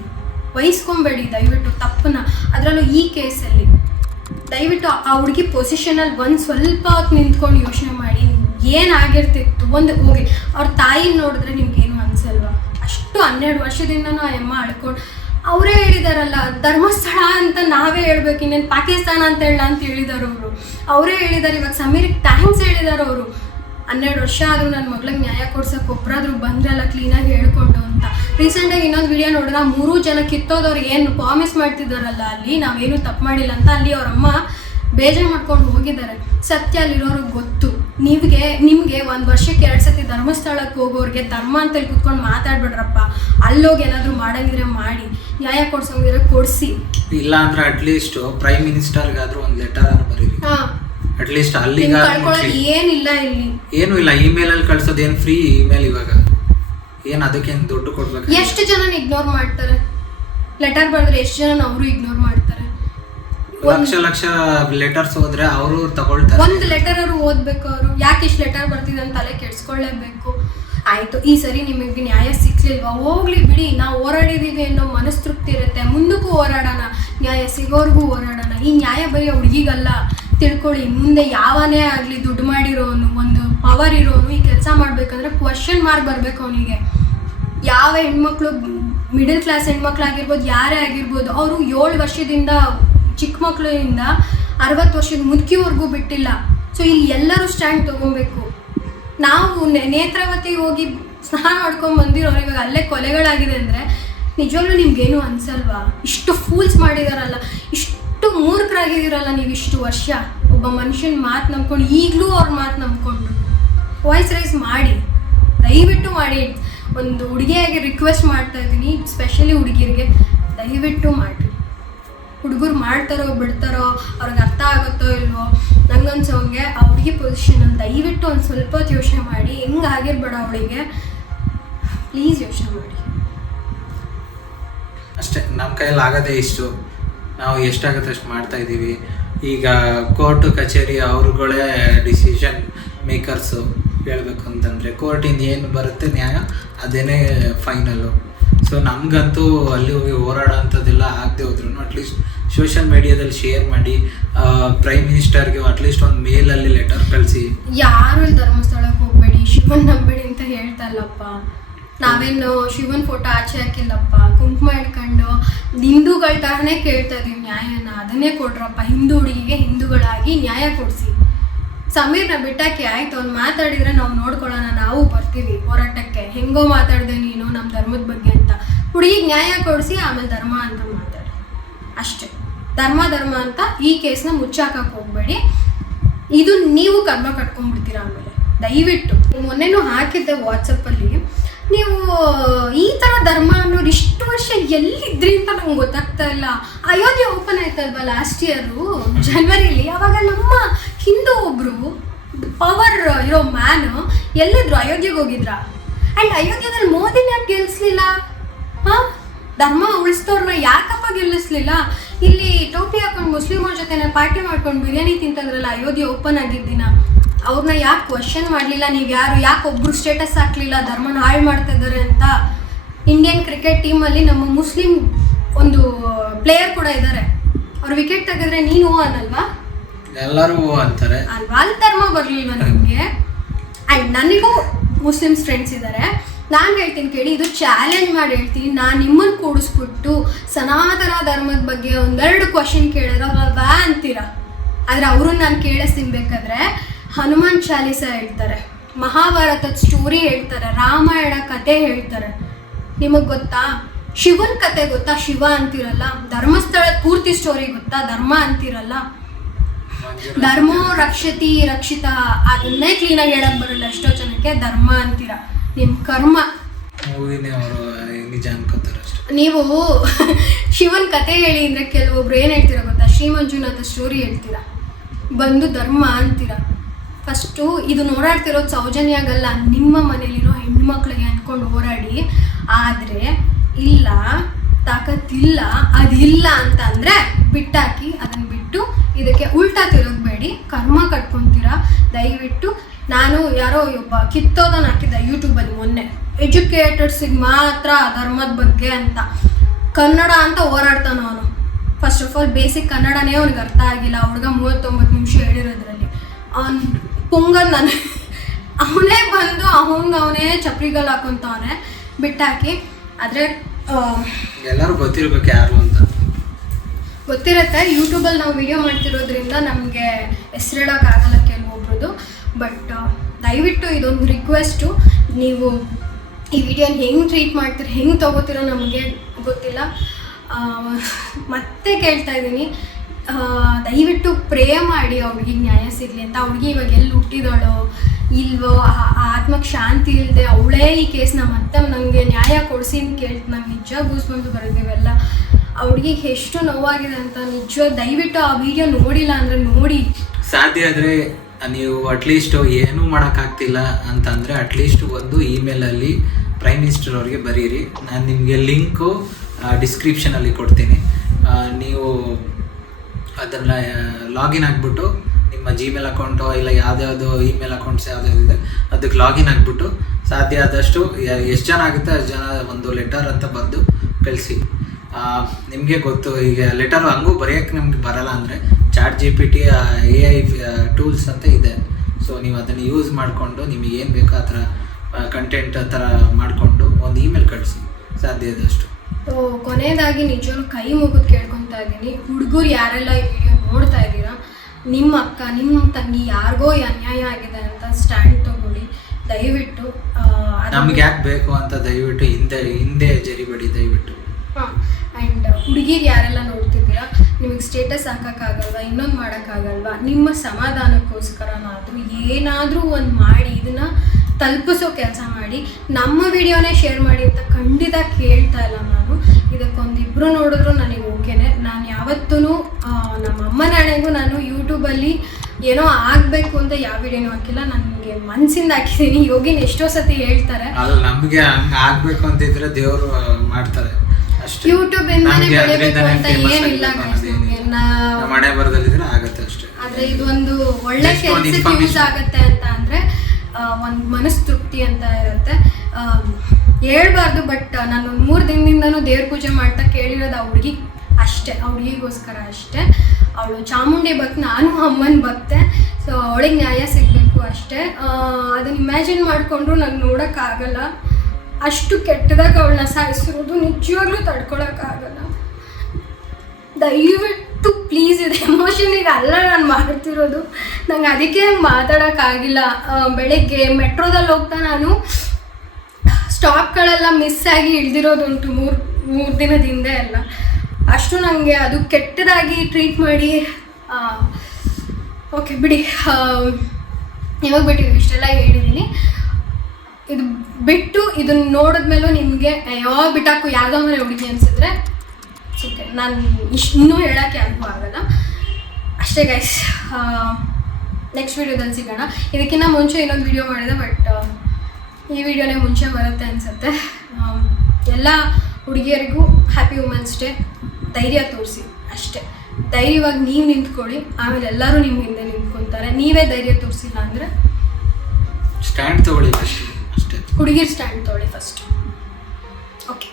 ವಹಿಸ್ಕೊಬೇಡಿ ದಯವಿಟ್ಟು ತಪ್ಪನ್ನ. ಅದರಲ್ಲೂ ಈ ಕೇಸಲ್ಲಿ ದಯವಿಟ್ಟು ಆ ಹುಡುಗಿ ಪೊಸಿಷನಲ್ಲಿ ಒಂದು ಸ್ವಲ್ಪ ಹೊತ್ತು ನಿಂತ್ಕೊಂಡು ಯೋಚನೆ ಮಾಡಿ, ಏನಾಗಿರ್ತಿತ್ತು. ಹೋಗಿ ಅವ್ರ ತಾಯಿನ ನೋಡಿದ್ರೆ ನಿಮ್ಗೇನು ಅನ್ಸಲ್ವಾ? ಅಷ್ಟು 12 ವರ್ಷದಿಂದನೂ ಆ ಅಮ್ಮ ಅಳ್ಕೊಂಡು ಅವರೇ ಹೇಳಿದಾರಲ್ಲ, ಧರ್ಮಸ್ಥಳ ಅಂತ ನಾವೇ ಹೇಳ್ಬೇಕು, ಇನ್ನೇನು ಪಾಕಿಸ್ತಾನ ಅಂತ ಹೇಳ ಅಂತ ಹೇಳಿದಾರೆ ಅವರು. ಅವರೇ ಹೇಳಿದ್ದಾರೆ. ಇವಾಗ ಸಮೀರಿಗೆ ಥ್ಯಾಂಕ್ಸ್ ಹೇಳಿದಾರೆ ಅವರು. 12 ವರ್ಷ ಆದರೂ ನನ್ನ ಮಗಳಿಗೆ ನ್ಯಾಯ ಕೊಡ್ಸೋಕೆ ಒಬ್ಬರಾದ್ರೂ ಬಂದ್ರಲ್ಲ ಕ್ಲೀನಾಗಿ ಹೇಳ್ಕೊಂಡು ಅಂತ. ರೀಸೆಂಟಾಗಿ ಇನ್ನೊಂದು ವಿಡಿಯೋ ನೋಡಿದ್ರೆ 3 ಜನ ಕಿತ್ತೋದವ್ರು ಏನು ಪ್ರಾಮಿಸ್ ಮಾಡ್ತಿದ್ದಾರಲ್ಲ, ಅಲ್ಲಿ ನಾವೇನು ತಪ್ಪು ಮಾಡಿಲ್ಲ ಅಂತ ಅಲ್ಲಿ ಅವರಮ್ಮ ಬೇಜಾರು ಮಾಡ್ಕೊಂಡು ಹೋಗಿದ್ದಾರೆ. ಸತ್ಯ ಅಲ್ಲಿರೋರಿಗೆ ಗೊತ್ತು. ನಿಮಗೆ 1 ವರ್ಷಕ್ಕೆ 2 ಸತಿ ಧರ್ಮಸ್ಥಳಕ್ಕೆ ಹೋಗೋರಿಗೆ ಧರ್ಮ ಅಂತೇಳಿ ಕೂತ್ಕೊಂಡು ಮಾತಾಡ್ಬಿಡ್ರಪ್ಪ. ಅಲ್ಲೋಗಿ ಏನಾದರೂ ಮಾಡಂಗಿದ್ರೆ ಮಾಡಿ, ನ್ಯಾಯ ಕೊಡ್ಸೋಂಗಿದ್ರೆ ಕೊಡಿಸಿ. ಇಲ್ಲ ಅಂದ್ರೆ ಅಟ್ಲೀಸ್ಟ್ ಪ್ರೈಮ್ ಮಿನಿಸ್ಟರ್ಗಾದ್ರೂ ಒಂದು ಲೆಟರ್ ಬರೀರಿ. ಅಟ್ಲೀಸ್ಟ್ ಅಲ್ಲಿಗೆ ಏನಿಲ್ಲ, ಇಲ್ಲಿ ಏನು ಇಲ್ಲ. ಇಮೇಲ್ ಅಲ್ಲಿ ಕಳ್ಸೋದು ಏನು ಫ್ರೀ ಇಮೇಲ್ ಇವಾಗ? ಏನು ಅದಕ್ಕೇನು ದುಡ್ಡು ಕೊಡ್ಬೇಕು? ಎಷ್ಟು ಜನ ಇಗ್ನೋರ್ ಮಾಡ್ತಾರೆ? ಲೆಟರ್ ಬರೆದ್ರೆ ಎಷ್ಟು ಜನ ಅವರು ಇಗ್ನೋರ್ ಮಾಡ್ತಾರೆ? ಲಕ್ಷ ಲೆಟರ್ಸ್ ಹೋದ್ರೆ ಅವರು ತಗೊಳ್ತಾರೆ. ಒಂದು ಲೆಟರ್ ಅವರು ಓದ್ಬೇಕು. ಅವರು ಯಾಕೆ ಇಷ್ಟು ಲೆಟರ್ ಬರ್ತಿದೆ ಅಂತ ತಲೆ ಕೆಡ್ಸ್ಕೊಳ್ಳೇಬೇಕು. ಆಯಿತು, ಈ ಸರಿ ನಿಮಗೆ ನ್ಯಾಯ ಸಿಕ್ಲಿಲ್ವಾ? ಹೋಗ್ಲಿ ಬಿಡಿ, ನಾವು ಹೋರಾಡಿದೀವಿ ಅನ್ನೋ ಮನಸ್ತೃಪ್ತಿ ಇರುತ್ತೆ. ಮುಂದಕ್ಕೂ ಹೋರಾಡೋಣ, ನ್ಯಾಯ ಸಿಗೋರ್ಗೂ ಹೋರಾಡೋಣ. ಈ ನ್ಯಾಯ ಬರೀ ಹುಡುಗಿಗಲ್ಲ, ತಿಳ್ಕೊಳ್ಳಿ. ಮುಂದೆ ಯಾವನೇ ಆಗಲಿ ದುಡ್ಡು ಮಾಡಿರೋನು, ಒಂದು ಪವರ್ ಇರೋನು ಈ ಕೆಲಸ ಮಾಡಬೇಕಂದ್ರೆ ಕ್ವಶನ್ ಮಾರ್ಕ್ ಬರಬೇಕು ಅವನಿಗೆ. ಯಾವ ಹೆಣ್ಮಕ್ಳು, ಮಿಡಲ್ ಕ್ಲಾಸ್ ಹೆಣ್ಮಕ್ಳಾಗಿರ್ಬೋದು, ಯಾರೇ ಆಗಿರ್ಬೋದು, ಅವರು 7 ವರ್ಷದಿಂದ ಚಿಕ್ಕ ಮಕ್ಕಳಿಂದ 60 ವರ್ಷದ ಮುದುಕಿವರೆಗೂ ಬಿಟ್ಟಿಲ್ಲ. ಸೊ ಇಲ್ಲಿ ಎಲ್ಲರೂ ಸ್ಟ್ಯಾಂಡ್ ತೊಗೊಬೇಕು. ನಾವು ನೇತ್ರಾವತಿ ಹೋಗಿ ಸ್ನಾನ ಮಾಡ್ಕೊಂಡು ಬಂದಿರೋರು ಇವಾಗ ಅಲ್ಲೇ ಕೊಲೆಗಳಾಗಿದೆ ಅಂದರೆ ನಿಜವಾಗ್ಲೂ ನಿಮ್ಗೇನು ಅನ್ಸಲ್ವಾ? ಇಷ್ಟು ಫೂಲ್ಸ್ ಮಾಡಿದಾರಲ್ಲ, ಇಷ್ಟು ಮೂರ್ಖರಾಗಿದ್ದೀರಲ್ಲ ನೀವು ಇಷ್ಟು ವರ್ಷ. ಒಬ್ಬ ಮನುಷ್ಯನ ಮಾತು ನಂಬ್ಕೊಂಡು, ಈಗಲೂ ಅವ್ರ ಮಾತು ನಂಬ್ಕೊಂಡು ವಾಯ್ಸ್ ರೈಸ್ ಮಾಡಿ, ದಯವಿಟ್ಟು ಮಾಡಿ. ಒಂದು ಹುಡುಗಿಯಾಗಿ ರಿಕ್ವೆಸ್ಟ್ ಮಾಡ್ತಾ ಇದ್ದೀನಿ, ಸ್ಪೆಷಲಿ ಹುಡುಗಿರಿಗೆ, ದಯವಿಟ್ಟು ಮಾಡಿ. ಹುಡುಗರು ಮಾಡ್ತಾರೋ ಬಿಡ್ತಾರೋ, ಅವ್ರಿಗೆ ಅರ್ಥ ಆಗುತ್ತೋ ಇಲ್ವೋ, ನಂಗನ್ಸೋಂಗೆ ಆ ಹುಡುಗಿ ಪೊಸಿಷನಲ್ಲಿ ದಯವಿಟ್ಟು ಒಂದು ಸ್ವಲ್ಪ ಹೊತ್ತು ಯೋಚನೆ ಮಾಡಿ. ಹೆಂಗಾಗಿರ್ಬೇಡ ಅವಳಿಗೆ, ಪ್ಲೀಸ್ ಯೋಚನೆ ಮಾಡಿ ಅಷ್ಟೇ. ನಮ್ಮ ಕೈಯಲ್ಲಿ ಆಗೋದೇ ಇಷ್ಟು, ನಾವು ಎಷ್ಟಾಗುತ್ತೆ ಅಷ್ಟು ಮಾಡ್ತಾ ಇದ್ದೀವಿ. ಈಗ ಕೋರ್ಟು ಕಚೇರಿ ಅವ್ರುಗಳೇ ಡಿಸಿಷನ್ ಮೇಕರ್ಸು. ಹೇಳಬೇಕು ಅಂತಂದರೆ ಕೋರ್ಟಿಂದ ಏನು ಬರುತ್ತೆ ನ್ಯಾಯ ಅದೇನೇ ಫೈನಲ್ಲು. ಸೊ ನಮಗಂತೂ ಅಲ್ಲಿ ಹೋಗಿ ಹೋರಾಡೋ ಅಂಥದ್ದೆಲ್ಲ ಆಗದೆ ಹೋದ್ರೂ ಅಟ್ಲೀಸ್ಟ್ ಸೋಷಿಯಲ್ ಮೀಡಿಯಾದಲ್ಲಿ ಶೇರ್ ಮಾಡಿ, ಪ್ರೈಮ್ ಮಿನಿಸ್ಟರ್ಗೆ ಅಟ್ಲೀಸ್ಟ್ ಒಂದು ಮೇಲಲ್ಲಿ ಲೆಟರ್ ಕಳಿಸಿ. ಯಾರು ಇಲ್ಲಿ ಧರ್ಮಸ್ಥಳಕ್ಕೆ ಹೋಗಬೇಡಿ, ಶಿವನ್ ನಂಬೇಡಿ ಅಂತ ಹೇಳ್ತಾ ಇಲ್ಲಪ್ಪ. ನಾವೇನು ಶಿವನ್ ಫೋಟೋ ಆಚೆ ಹಾಕಿಲ್ಲಪ್ಪ. ಕುಂಕುಮ ಇಟ್ಕೊಂಡು ಹಿಂದೂಗಳ ಥರನೇ ಕೇಳ್ತಾ ಇದೀವಿ ನ್ಯಾಯನ, ಅದನ್ನೇ ಕೊಡ್ರಪ್ಪ. ಹಿಂದೂ ಹುಡುಗಿಗೆ ಹಿಂದೂಗಳಾಗಿ ನ್ಯಾಯ ಕೊಡಿಸಿ. ಸಮೀರ್ನ ಬಿಟ್ಟಾಕಿ, ಆಯ್ತು ಅವ್ನು ಮಾತಾಡಿದರೆ ನಾವು ನೋಡ್ಕೊಳ್ಳೋಣ, ನಾವು ಬರ್ತೀವಿ ಹೋರಾಟಕ್ಕೆ. ಹೆಂಗೋ ಮಾತಾಡಿದೆ ನೀನು ನಮ್ಮ ಧರ್ಮದ ಬಗ್ಗೆ ಅಂತ. ಹುಡುಗಿಗೆ ನ್ಯಾಯ ಕೊಡಿಸಿ ಆಮೇಲೆ ಧರ್ಮ ಅಂತ ಮಾತಾಡಿ ಅಷ್ಟೇ. ಧರ್ಮ ಅಂತ ಈ ಕೇಸ್ನ ಮುಚ್ಚಾಕಕ್ಕೆ ಹೋಗಬೇಡಿ. ಇದು ನೀವು ಕರ್ಮ ಕಟ್ಕೊಂಡ್ಬಿಡ್ತೀರ ಆಮೇಲೆ. ದಯವಿಟ್ಟು ಮೊನ್ನೆನೂ ಹಾಕಿದ್ದೆ ವಾಟ್ಸಪ್ಪಲ್ಲಿ, ನೀವು ಈ ಥರ ಧರ್ಮ ಅನ್ನೋರು ಇಷ್ಟು ವರ್ಷ ಎಲ್ಲಿದ್ರಿ ಅಂತ ನಂಗೆ ಗೊತ್ತಾಗ್ತಾ ಇಲ್ಲ. ಅಯೋಧ್ಯೆ ಓಪನ್ ಆಯ್ತಲ್ವ ಲಾಸ್ಟ್ ಇಯರು ಜನವರಿಲಿ, ಆವಾಗ ನಮ್ಮ ಹಿಂದೂ ಒಬ್ಬರು ಪವರ್ ಇರೋ ಮ್ಯಾನು ಎಲ್ಲಿದ್ರು? ಅಯೋಧ್ಯೆಗೆ ಹೋಗಿದ್ರ? ಆ್ಯಂಡ್ ಅಯೋಧ್ಯೆದಲ್ಲಿ ಮೋದಿನ ಯಾಕೆ ಗೆಲ್ಲಿಸ್ಲಿಲ್ಲ? ಹಾಂ, ಧರ್ಮ ಉಳಿಸ್ತವ್ರನ್ನ ಯಾಕಪ್ಪ ಗೆಲ್ಲಿಸ್ಲಿಲ್ಲ? ಇಲ್ಲಿ ಟೋಪಿ ಹಾಕೊಂಡು ಮುಸ್ಲಿಮರ ಜೊತೆ ಪಾರ್ಟಿ ಮಾಡ್ಕೊಂಡು ಬಿರಿಯಾನಿ ತಿಂತಂದ್ರಲ್ಲ ಅಯೋಧ್ಯೆ ಓಪನ್ ಆಗಿದ್ದಿನ, ಅವ್ರನ್ನ ಯಾಕೆ ಕ್ವಶನ್ ಮಾಡಲಿಲ್ಲ? ನೀವು ಯಾರು? ಯಾಕೆ ಒಬ್ಬರು ಸ್ಟೇಟಸ್ ಹಾಕಲಿಲ್ಲ ಧರ್ಮನ ಹಾಳು ಮಾಡ್ತಾ ಇದ್ದಾರೆ ಅಂತ? ಇಂಡಿಯನ್ ಕ್ರಿಕೆಟ್ ಟೀಮಲ್ಲಿ ನಮ್ಮ ಮುಸ್ಲಿಂ ಒಂದು ಪ್ಲೇಯರ್ ಕೂಡ ಇದ್ದಾರೆ. ಅವ್ರು ವಿಕೆಟ್ ತೆಗೆದ್ರೆ ನೀನು ಅನ್ನಲ್ವಾ? ಎಲ್ಲರೂ ಅಂತಾರೆ ಅಲ್ವಾ? ಅಲ್ಲಿ ಧರ್ಮ ಬರಲಿಲ್ವ ನಿಮಗೆ? ಆ್ಯಂಡ್ ನನಗೂ ಮುಸ್ಲಿಮ್ಸ್ ಫ್ರೆಂಡ್ಸ್ ಇದ್ದಾರೆ. ನಾನು ಹೇಳ್ತೀನಿ ಕೇಳಿ, ಇದು ಚಾಲೆಂಜ್ ಮಾಡಿ ಹೇಳ್ತೀನಿ. ನಾನು ನಿಮ್ಮನ್ನು ಕೂಡಿಸ್ಬಿಟ್ಟು ಸನಾತನ ಧರ್ಮದ ಬಗ್ಗೆ ಒಂದೆರಡು ಕ್ವಶನ್ ಕೇಳಿದ್ರೆ ಅವ್ರಲ್ವಾ ಅಂತೀರಾ. ಆದರೆ ಅವ್ರನ್ನ ನಾನು ಕೇಳಿಸ್ತೀನಿ. ಬೇಕಾದ್ರೆ ಹನುಮಾನ್ ಚಾಲೀಸ ಹೇಳ್ತಾರೆ, ಮಹಾಭಾರತದ ಸ್ಟೋರಿ ಹೇಳ್ತಾರೆ, ರಾಮಾಯಣ ಕತೆ ಹೇಳ್ತಾರೆ. ನಿಮಗೆ ಗೊತ್ತಾ ಶಿವನ್ ಕತೆ ಗೊತ್ತಾ? ಶಿವ ಅಂತಿರಲ್ಲ. ಧರ್ಮಸ್ಥಳದ ಪೂರ್ತಿ ಸ್ಟೋರಿ ಗೊತ್ತಾ? ಧರ್ಮ ಅಂತಿರಲ್ಲ. ಧರ್ಮೋ ರಕ್ಷತಿ ರಕ್ಷಿತ, ಅದನ್ನೇ ಕ್ಲೀನಾಗಿ ಹೇಳಕ್ ಬರಲ್ಲ ಎಷ್ಟೋ ಜನಕ್ಕೆ. ಧರ್ಮ ಅಂತೀರ, ನಿಮ್ಮ ಕರ್ಮ. ಅವರು ನಿಜ ಅನ್ಕೋತಾರೆ ಅಷ್ಟೇ. ನೀವು ಶಿವನ್ ಕತೆ ಹೇಳಿ ಅಂದರೆ ಕೆಲವೊಬ್ರು ಏನು ಹೇಳ್ತೀರಾ ಗೊತ್ತಾ? ಶ್ರೀ ಮಂಜುನಾಥ ಸ್ಟೋರಿ ಹೇಳ್ತೀರಾ, ಬಂದು ಧರ್ಮ ಅಂತೀರ. ಫಸ್ಟು ಇದು ಹೋರಾಡ್ತಿರೋದು ಸೌಜನ್ಯಾಗಲ್ಲ, ನಿಮ್ಮ ಮನೇಲಿರೋ ಹೆಣ್ಮಕ್ಳಿಗೆ ಅಂದ್ಕೊಂಡು ಹೋರಾಡಿ. ಆದರೆ ಇಲ್ಲ, ತಾಕತ್ತಿಲ್ಲ, ಅದಿಲ್ಲ ಅಂತ ಅಂದರೆ ಬಿಟ್ಟಾಕಿ. ಅದನ್ನು ಬಿಟ್ಟು ಇದಕ್ಕೆ ಉಲ್ಟಾ ತಿರುಗಬೇಡಿ, ಕರ್ಮ ಕಟ್ಕೊತೀರಾ ದಯವಿಟ್ಟು. ನಾನು ಯಾರೋ ಒಬ್ಬ ಕಿತ್ತೋದನ್ನು ಹಾಕಿದ್ದೆ ಯೂಟ್ಯೂಬಲ್ಲಿ ಮೊನ್ನೆ, ಎಜುಕೇಟರ್ಸಿಗೆ ಮಾತ್ರ ಧರ್ಮದ ಬಗ್ಗೆ ಅಂತ. ಕನ್ನಡ ಅಂತ ಹೋರಾಡ್ತಾನೆ ಅವನು. ಫಸ್ಟ್ ಆಫ್ ಆಲ್ ಬೇಸಿಕ್ ಕನ್ನಡನೇ ಅವ್ನಿಗೆ ಅರ್ಥ ಆಗಿಲ್ಲ. ಹುಡುಗ 39 ನಿಮಿಷ ಹೇಳಿರೋದ್ರಲ್ಲಿ ಅವನು ಪುಂಗನ್ ನಾನು ಅವನೇ ಬಂದು ಅವನೇ ಚಪ್ರಿಗಲ್ ಹಾಕೊಂತವನೇ ಬಿಟ್ಟಾಕಿ. ಆದರೆ ಎಲ್ಲರೂ ಗೊತ್ತಿರ್ಬೇಕು ಯಾರು ಅಂತ. ಗೊತ್ತಿರುತ್ತೆ, ಯೂಟ್ಯೂಬಲ್ಲಿ ನಾವು ವಿಡಿಯೋ ಮಾಡ್ತಿರೋದ್ರಿಂದ ನಮಗೆ ಹೆಸರಿಡೋಕ್ಕಾಗಲ್ಲ ಕೆಲವೊಬ್ರದ್ದು. ಬಟ್ ದಯವಿಟ್ಟು ಇದೊಂದು ರಿಕ್ವೆಸ್ಟು, ನೀವು ಈ ವಿಡಿಯೋನ ಹೆಂಗೆ ಟ್ರೀಟ್ ಮಾಡ್ತೀರಿ, ಹೆಂಗೆ ತೊಗೋತೀರೋ ನಮಗೆ ಗೊತ್ತಿಲ್ಲ. ಮತ್ತೆ ಕೇಳ್ತಾ ಇದ್ದೀನಿ, ದಯವಿಟ್ಟು ಪ್ರೇ ಮಾಡಿ ಅವ್ರಿಗೆ ನ್ಯಾಯ ಸಿಗಲಿ ಅಂತ. ಅವ್ರಿಗೆ ಇವಾಗ ಎಲ್ಲಿ ಹುಟ್ಟಿದಾಳೋ ಇಲ್ವೋ, ಆತ್ಮಕ್ಕೆ ಶಾಂತಿ ಇಲ್ಲದೆ ಅವಳೇ ಈ ಕೇಸ್ನ ಮತ್ತೆ ನನಗೆ ನ್ಯಾಯ ಕೊಡಿಸಿ ಅಂತ ಕೇಳ್ತು. ನಂಗೆ ನಿಜ ಗೂಸ್ಬಂದು ಬರೆದಿವೆಲ್ಲ. ಅವ್ರಿಗೆ ಎಷ್ಟು ನೋವಾಗಿದೆ ಅಂತ ನಿಜ. ದಯವಿಟ್ಟು ಆ ವಿಡಿಯೋ ನೋಡಿಲ್ಲ ಅಂದರೆ ನೋಡಿ. ಸಾಧ್ಯ ಆದರೆ ನೀವು ಅಟ್ಲೀಸ್ಟ್ ಏನೂ ಮಾಡೋಕ್ಕಾಗ್ತಿಲ್ಲ ಅಂತಂದರೆ ಅಟ್ಲೀಸ್ಟ್ ಒಂದು ಇಮೇಲಲ್ಲಿ ಪ್ರೈಮ್ ಮಿನಿಸ್ಟರ್ ಅವ್ರಿಗೆ ಬರೀರಿ. ನಾನು ನಿಮಗೆ ಲಿಂಕು ಡಿಸ್ಕ್ರಿಪ್ಷನಲ್ಲಿ ಕೊಡ್ತೀನಿ. ನೀವು ಅದನ್ನು ಲಾಗಿನ್ ಆಗಿಬಿಟ್ಟು ನಿಮ್ಮ ಜಿಮೇಲ್ ಅಕೌಂಟು ಇಲ್ಲ ಯಾವುದ್ಯಾವುದು ಇಮೇಲ್ ಅಕೌಂಟ್ಸ್ ಯಾವುದ್ಯಾವುದಿದೆ ಅದಕ್ಕೆ ಲಾಗಿನ್ ಆಗಿಬಿಟ್ಟು ಸಾಧ್ಯ ಆದಷ್ಟು ಎಷ್ಟು ಜನ ಆಗುತ್ತೆ ಅಷ್ಟು ಜನ ಒಂದು ಲೆಟರ್ ಅಂತ ಬರೆದು ಕಳಿಸಿ. ನಿಮಗೆ ಗೊತ್ತು, ಈಗ ಲೆಟರ್ ಹಂಗೂ ಬರೆಯೋಕ್ಕೆ ನಿಮ್ಗೆ ಬರಲ್ಲ ಅಂದರೆ ChatGPT AI ಟೂಲ್ಸ್ ಅಂತ ಇದೆ. ಸೊ ನೀವು ಅದನ್ನು ಯೂಸ್ ಮಾಡಿಕೊಂಡು ನಿಮಗೆ ಏನು ಬೇಕೋ ಆ ಥರ ಕಂಟೆಂಟ್ ಆ ಥರ ಮಾಡಿಕೊಂಡು ಒಂದು ಇಮೇಲ್ ಕಳಿಸಿ ಸಾಧ್ಯ ಆದಷ್ಟು. ಸೊ ಕೊನೆಯದಾಗಿ ನಿಜವೂ ಕೈ ಮುಗಿದು ಕೇಳ್ಕೊತಾ ಇದ್ದೀನಿ, ಹುಡುಗರು ಯಾರೆಲ್ಲ ಈ ವಿಡಿಯೋ ನೋಡ್ತಾ ಇದ್ದೀರಾ, ನಿಮ್ಮ ಅಕ್ಕ ನಿಮ್ಮ ತಂಗಿ ಯಾರಿಗೋ ಅನ್ಯಾಯ ಆಗಿದೆ ಅಂತ ಸ್ಟ್ಯಾಂಡ್ ತಗೊಳ್ಳಿ ದಯವಿಟ್ಟು. ನಮ್ಗೆ ಯಾಕೆ ಬೇಕು ಅಂತ ದಯವಿಟ್ಟು ಹಿಂದೆ ಜರಿಬೇಡಿ ದಯವಿಟ್ಟು. ಹಾಂ, ಆ್ಯಂಡ್ ಹುಡುಗಿರು ಯಾರೆಲ್ಲ ನೋಡ್ತಿದ್ದೀರಾ, ನಿಮಗೆ ಸ್ಟೇಟಸ್ ಹಾಕೋಕ್ಕಾಗಲ್ವಾ, ಇನ್ನೊಂದು ಮಾಡೋಕ್ಕಾಗಲ್ವಾ, ನಿಮ್ಮ ಸಮಾಧಾನಕ್ಕೋಸ್ಕರನಾದರೂ ಏನಾದರೂ ಒಂದು ಮಾಡಿ ಇದನ್ನು ತಲುಪಿಸೋ ಕೆಲಸ ಮಾಡಿ. ನಮ್ಮ ವಿಡಿಯೋನೇ ಶೇರ್ ಮಾಡಿ ಅಂತ ಖಂಡಿತ ಕೇಳ್ತಾ ಇಲ್ಲ ನಾನು. ಇದಕ್ಕೊಂದಿಬ್ಬರು ನೋಡಿದ್ರು ನನಗೆ ಓಕೆನೆ. ನಾನು ಯಾವತ್ತೂ ನಮ್ಮ ಅಮ್ಮನ ಹಣೆಗೂ ನಾನು ಯೂಟ್ಯೂಬಲ್ಲಿ ಏನೋ ಆಗಬೇಕು ಅಂತ ಯಾವ ವಿಡಿಯೋನೂ ಹಾಕಿಲ್ಲ, ನನಗೆ ಮನಸ್ಸಿಂದ ಹಾಕಿದ್ದೀನಿ. ಯೋಗಿನ್ ಎಷ್ಟೋ ಸತಿ ಹೇಳ್ತಾರೆ ಅದು ನಮಗೆ ಹಂಗೆ ಆಗಬೇಕು ಅಂತಿದ್ರೆ ದೇವರು ಮಾಡ್ತಾರೆ ಅಷ್ಟೇ. ಯೂಟ್ಯೂಬ್ ಇಂದಾನೆ ಬೆಳಿಬೇಕು ಅಂತ ಏನಿಲ್ಲ guys, ನಮ್ಮ ಹಣೆ ಬರದಲ್ಲಿದ್ರೆ ಆಗುತ್ತೆ ಅಷ್ಟೇ. ಆದ್ರೆ ಇದು ಒಂದು ಒಳ್ಳೆ ಕೆಲಸಕ್ಕೆ ಯೂಸ್ ಆಗುತ್ತೆ ಅಂತ ಅಂದ್ರೆ ಒಂದು ಮನಸ್ಸು ತೃಪ್ತಿ ಅಂತ ಇರುತ್ತೆ. ಹೇಳ್ಬಾರ್ದು, ಬಟ್ ನಾನು 3 ದಿನದಿಂದನೂ ದೇವ್ರ ಪೂಜೆ ಮಾಡ್ತಾ ಕೇಳಿರೋದು ಆ ಹುಡುಗಿ ಅಷ್ಟೇ, ಆ ಹುಡುಗಿಗೋಸ್ಕರ ಅಷ್ಟೇ. ಅವಳು ಚಾಮುಂಡಿ ಭಕ್ತ, ನಾನು ಅಮ್ಮನ ಭಕ್ತೆ. ಸೊ ಅವಳಿಗೆ ನ್ಯಾಯ ಸಿಗಬೇಕು ಅಷ್ಟೇ. ಅದನ್ನ ಇಮ್ಯಾಜಿನ್ ಮಾಡಿಕೊಂಡ್ರು ನಂಗೆ ನೋಡೋಕ್ಕಾಗಲ್ಲ. ಅಷ್ಟು ಕೆಟ್ಟದಾಗ ಅವಳನ್ನ ಸಾಯಿಸಿರೋದು ನಿಜವಾಗ್ಲೂ ತಡ್ಕೊಳಕ್ಕಾಗಲ್ಲ. ದಯವಿಟ್ಟು ಪ್ಲೀಸ್, ಇದು ಎಮೋಷನಿಗೆ ಅಲ್ಲ ನಾನು ಮಾಡ್ತಿರೋದು, ನಂಗೆ ಅದಕ್ಕೆ ಮಾತಾಡೋಕ್ಕಾಗಿಲ್ಲ. ಬೆಳಗ್ಗೆ ಮೆಟ್ರೋದಲ್ಲಿ ಹೋಗ್ತಾ ನಾನು ಸ್ಟಾಪ್ಗಳೆಲ್ಲ ಮಿಸ್ ಆಗಿ ಇಳ್ದಿರೋದುಂಟು ಮೂರು ದಿನದ ಹಿಂದೆ ಎಲ್ಲ. ಅಷ್ಟು ನನಗೆ ಅದು ಕೆಟ್ಟದಾಗಿ ಟ್ರೀಟ್ ಮಾಡಿ. ಓಕೆ ಬಿಡಿ, ಇವಾಗ ಬಿಟ್ಟಿದ್ದೀನಿ, ಇಷ್ಟೆಲ್ಲ ಹೇಳಿದ್ದೀನಿ. ಇದು ಬಿಟ್ಟು ಇದನ್ನ ನೋಡಿದ್ಮೇಲೂ ನಿಮಗೆ ಅಯ್ಯೋ ಬಿಟ್ಟಾಕು ಯಾವುದೋ ಮನೆ ಹುಡುಗಿ ಅನಿಸಿದ್ರೆ ಓಕೆ, ನಾನು ಇನ್ನೂ ಹೇಳೋಕ್ಕೆ ಯಾರಿಗೂ ಆಗಲ್ಲ ಅಷ್ಟೇ ಗೈಸ್. ನೆಕ್ಸ್ಟ್ ವೀಡಿಯೋದಲ್ಲಿ ಸಿಗೋಣ. ಇದಕ್ಕಿಂತ ಮುಂಚೆ ಇನ್ನೊಂದು ವೀಡಿಯೋ ಮಾಡಿದೆ, ಬಟ್ ಈ ವಿಡಿಯೋನೇ ಮುಂಚೆ ಬರುತ್ತೆ ಅನಿಸುತ್ತೆ. ಎಲ್ಲ ಹುಡುಗಿಯರಿಗೂ ಹ್ಯಾಪಿ ವುಮೆನ್ಸ್ ಡೇ. ಧೈರ್ಯ ತೋರಿಸಿ ಅಷ್ಟೇ. ಧೈರ್ಯವಾಗಿ ನೀವು ನಿಂತ್ಕೊಳ್ಳಿ, ಆಮೇಲೆ ಎಲ್ಲರೂ ನಿಮ್ಮ ಹಿಂದೆ ನಿಂತ್ಕೊತಾರೆ. ನೀವೇ ಧೈರ್ಯ ತೋರಿಸಿಲ್ಲ ಅಂದರೆ ಸ್ಟ್ಯಾಂಡ್ ತಗೊಳ್ಳಿ ಅಷ್ಟೇ. ಹುಡುಗಿರ್ ಸ್ಟ್ಯಾಂಡ್ ತಗೊಳ್ಳಿ ಫಸ್ಟ್. ಓಕೆ.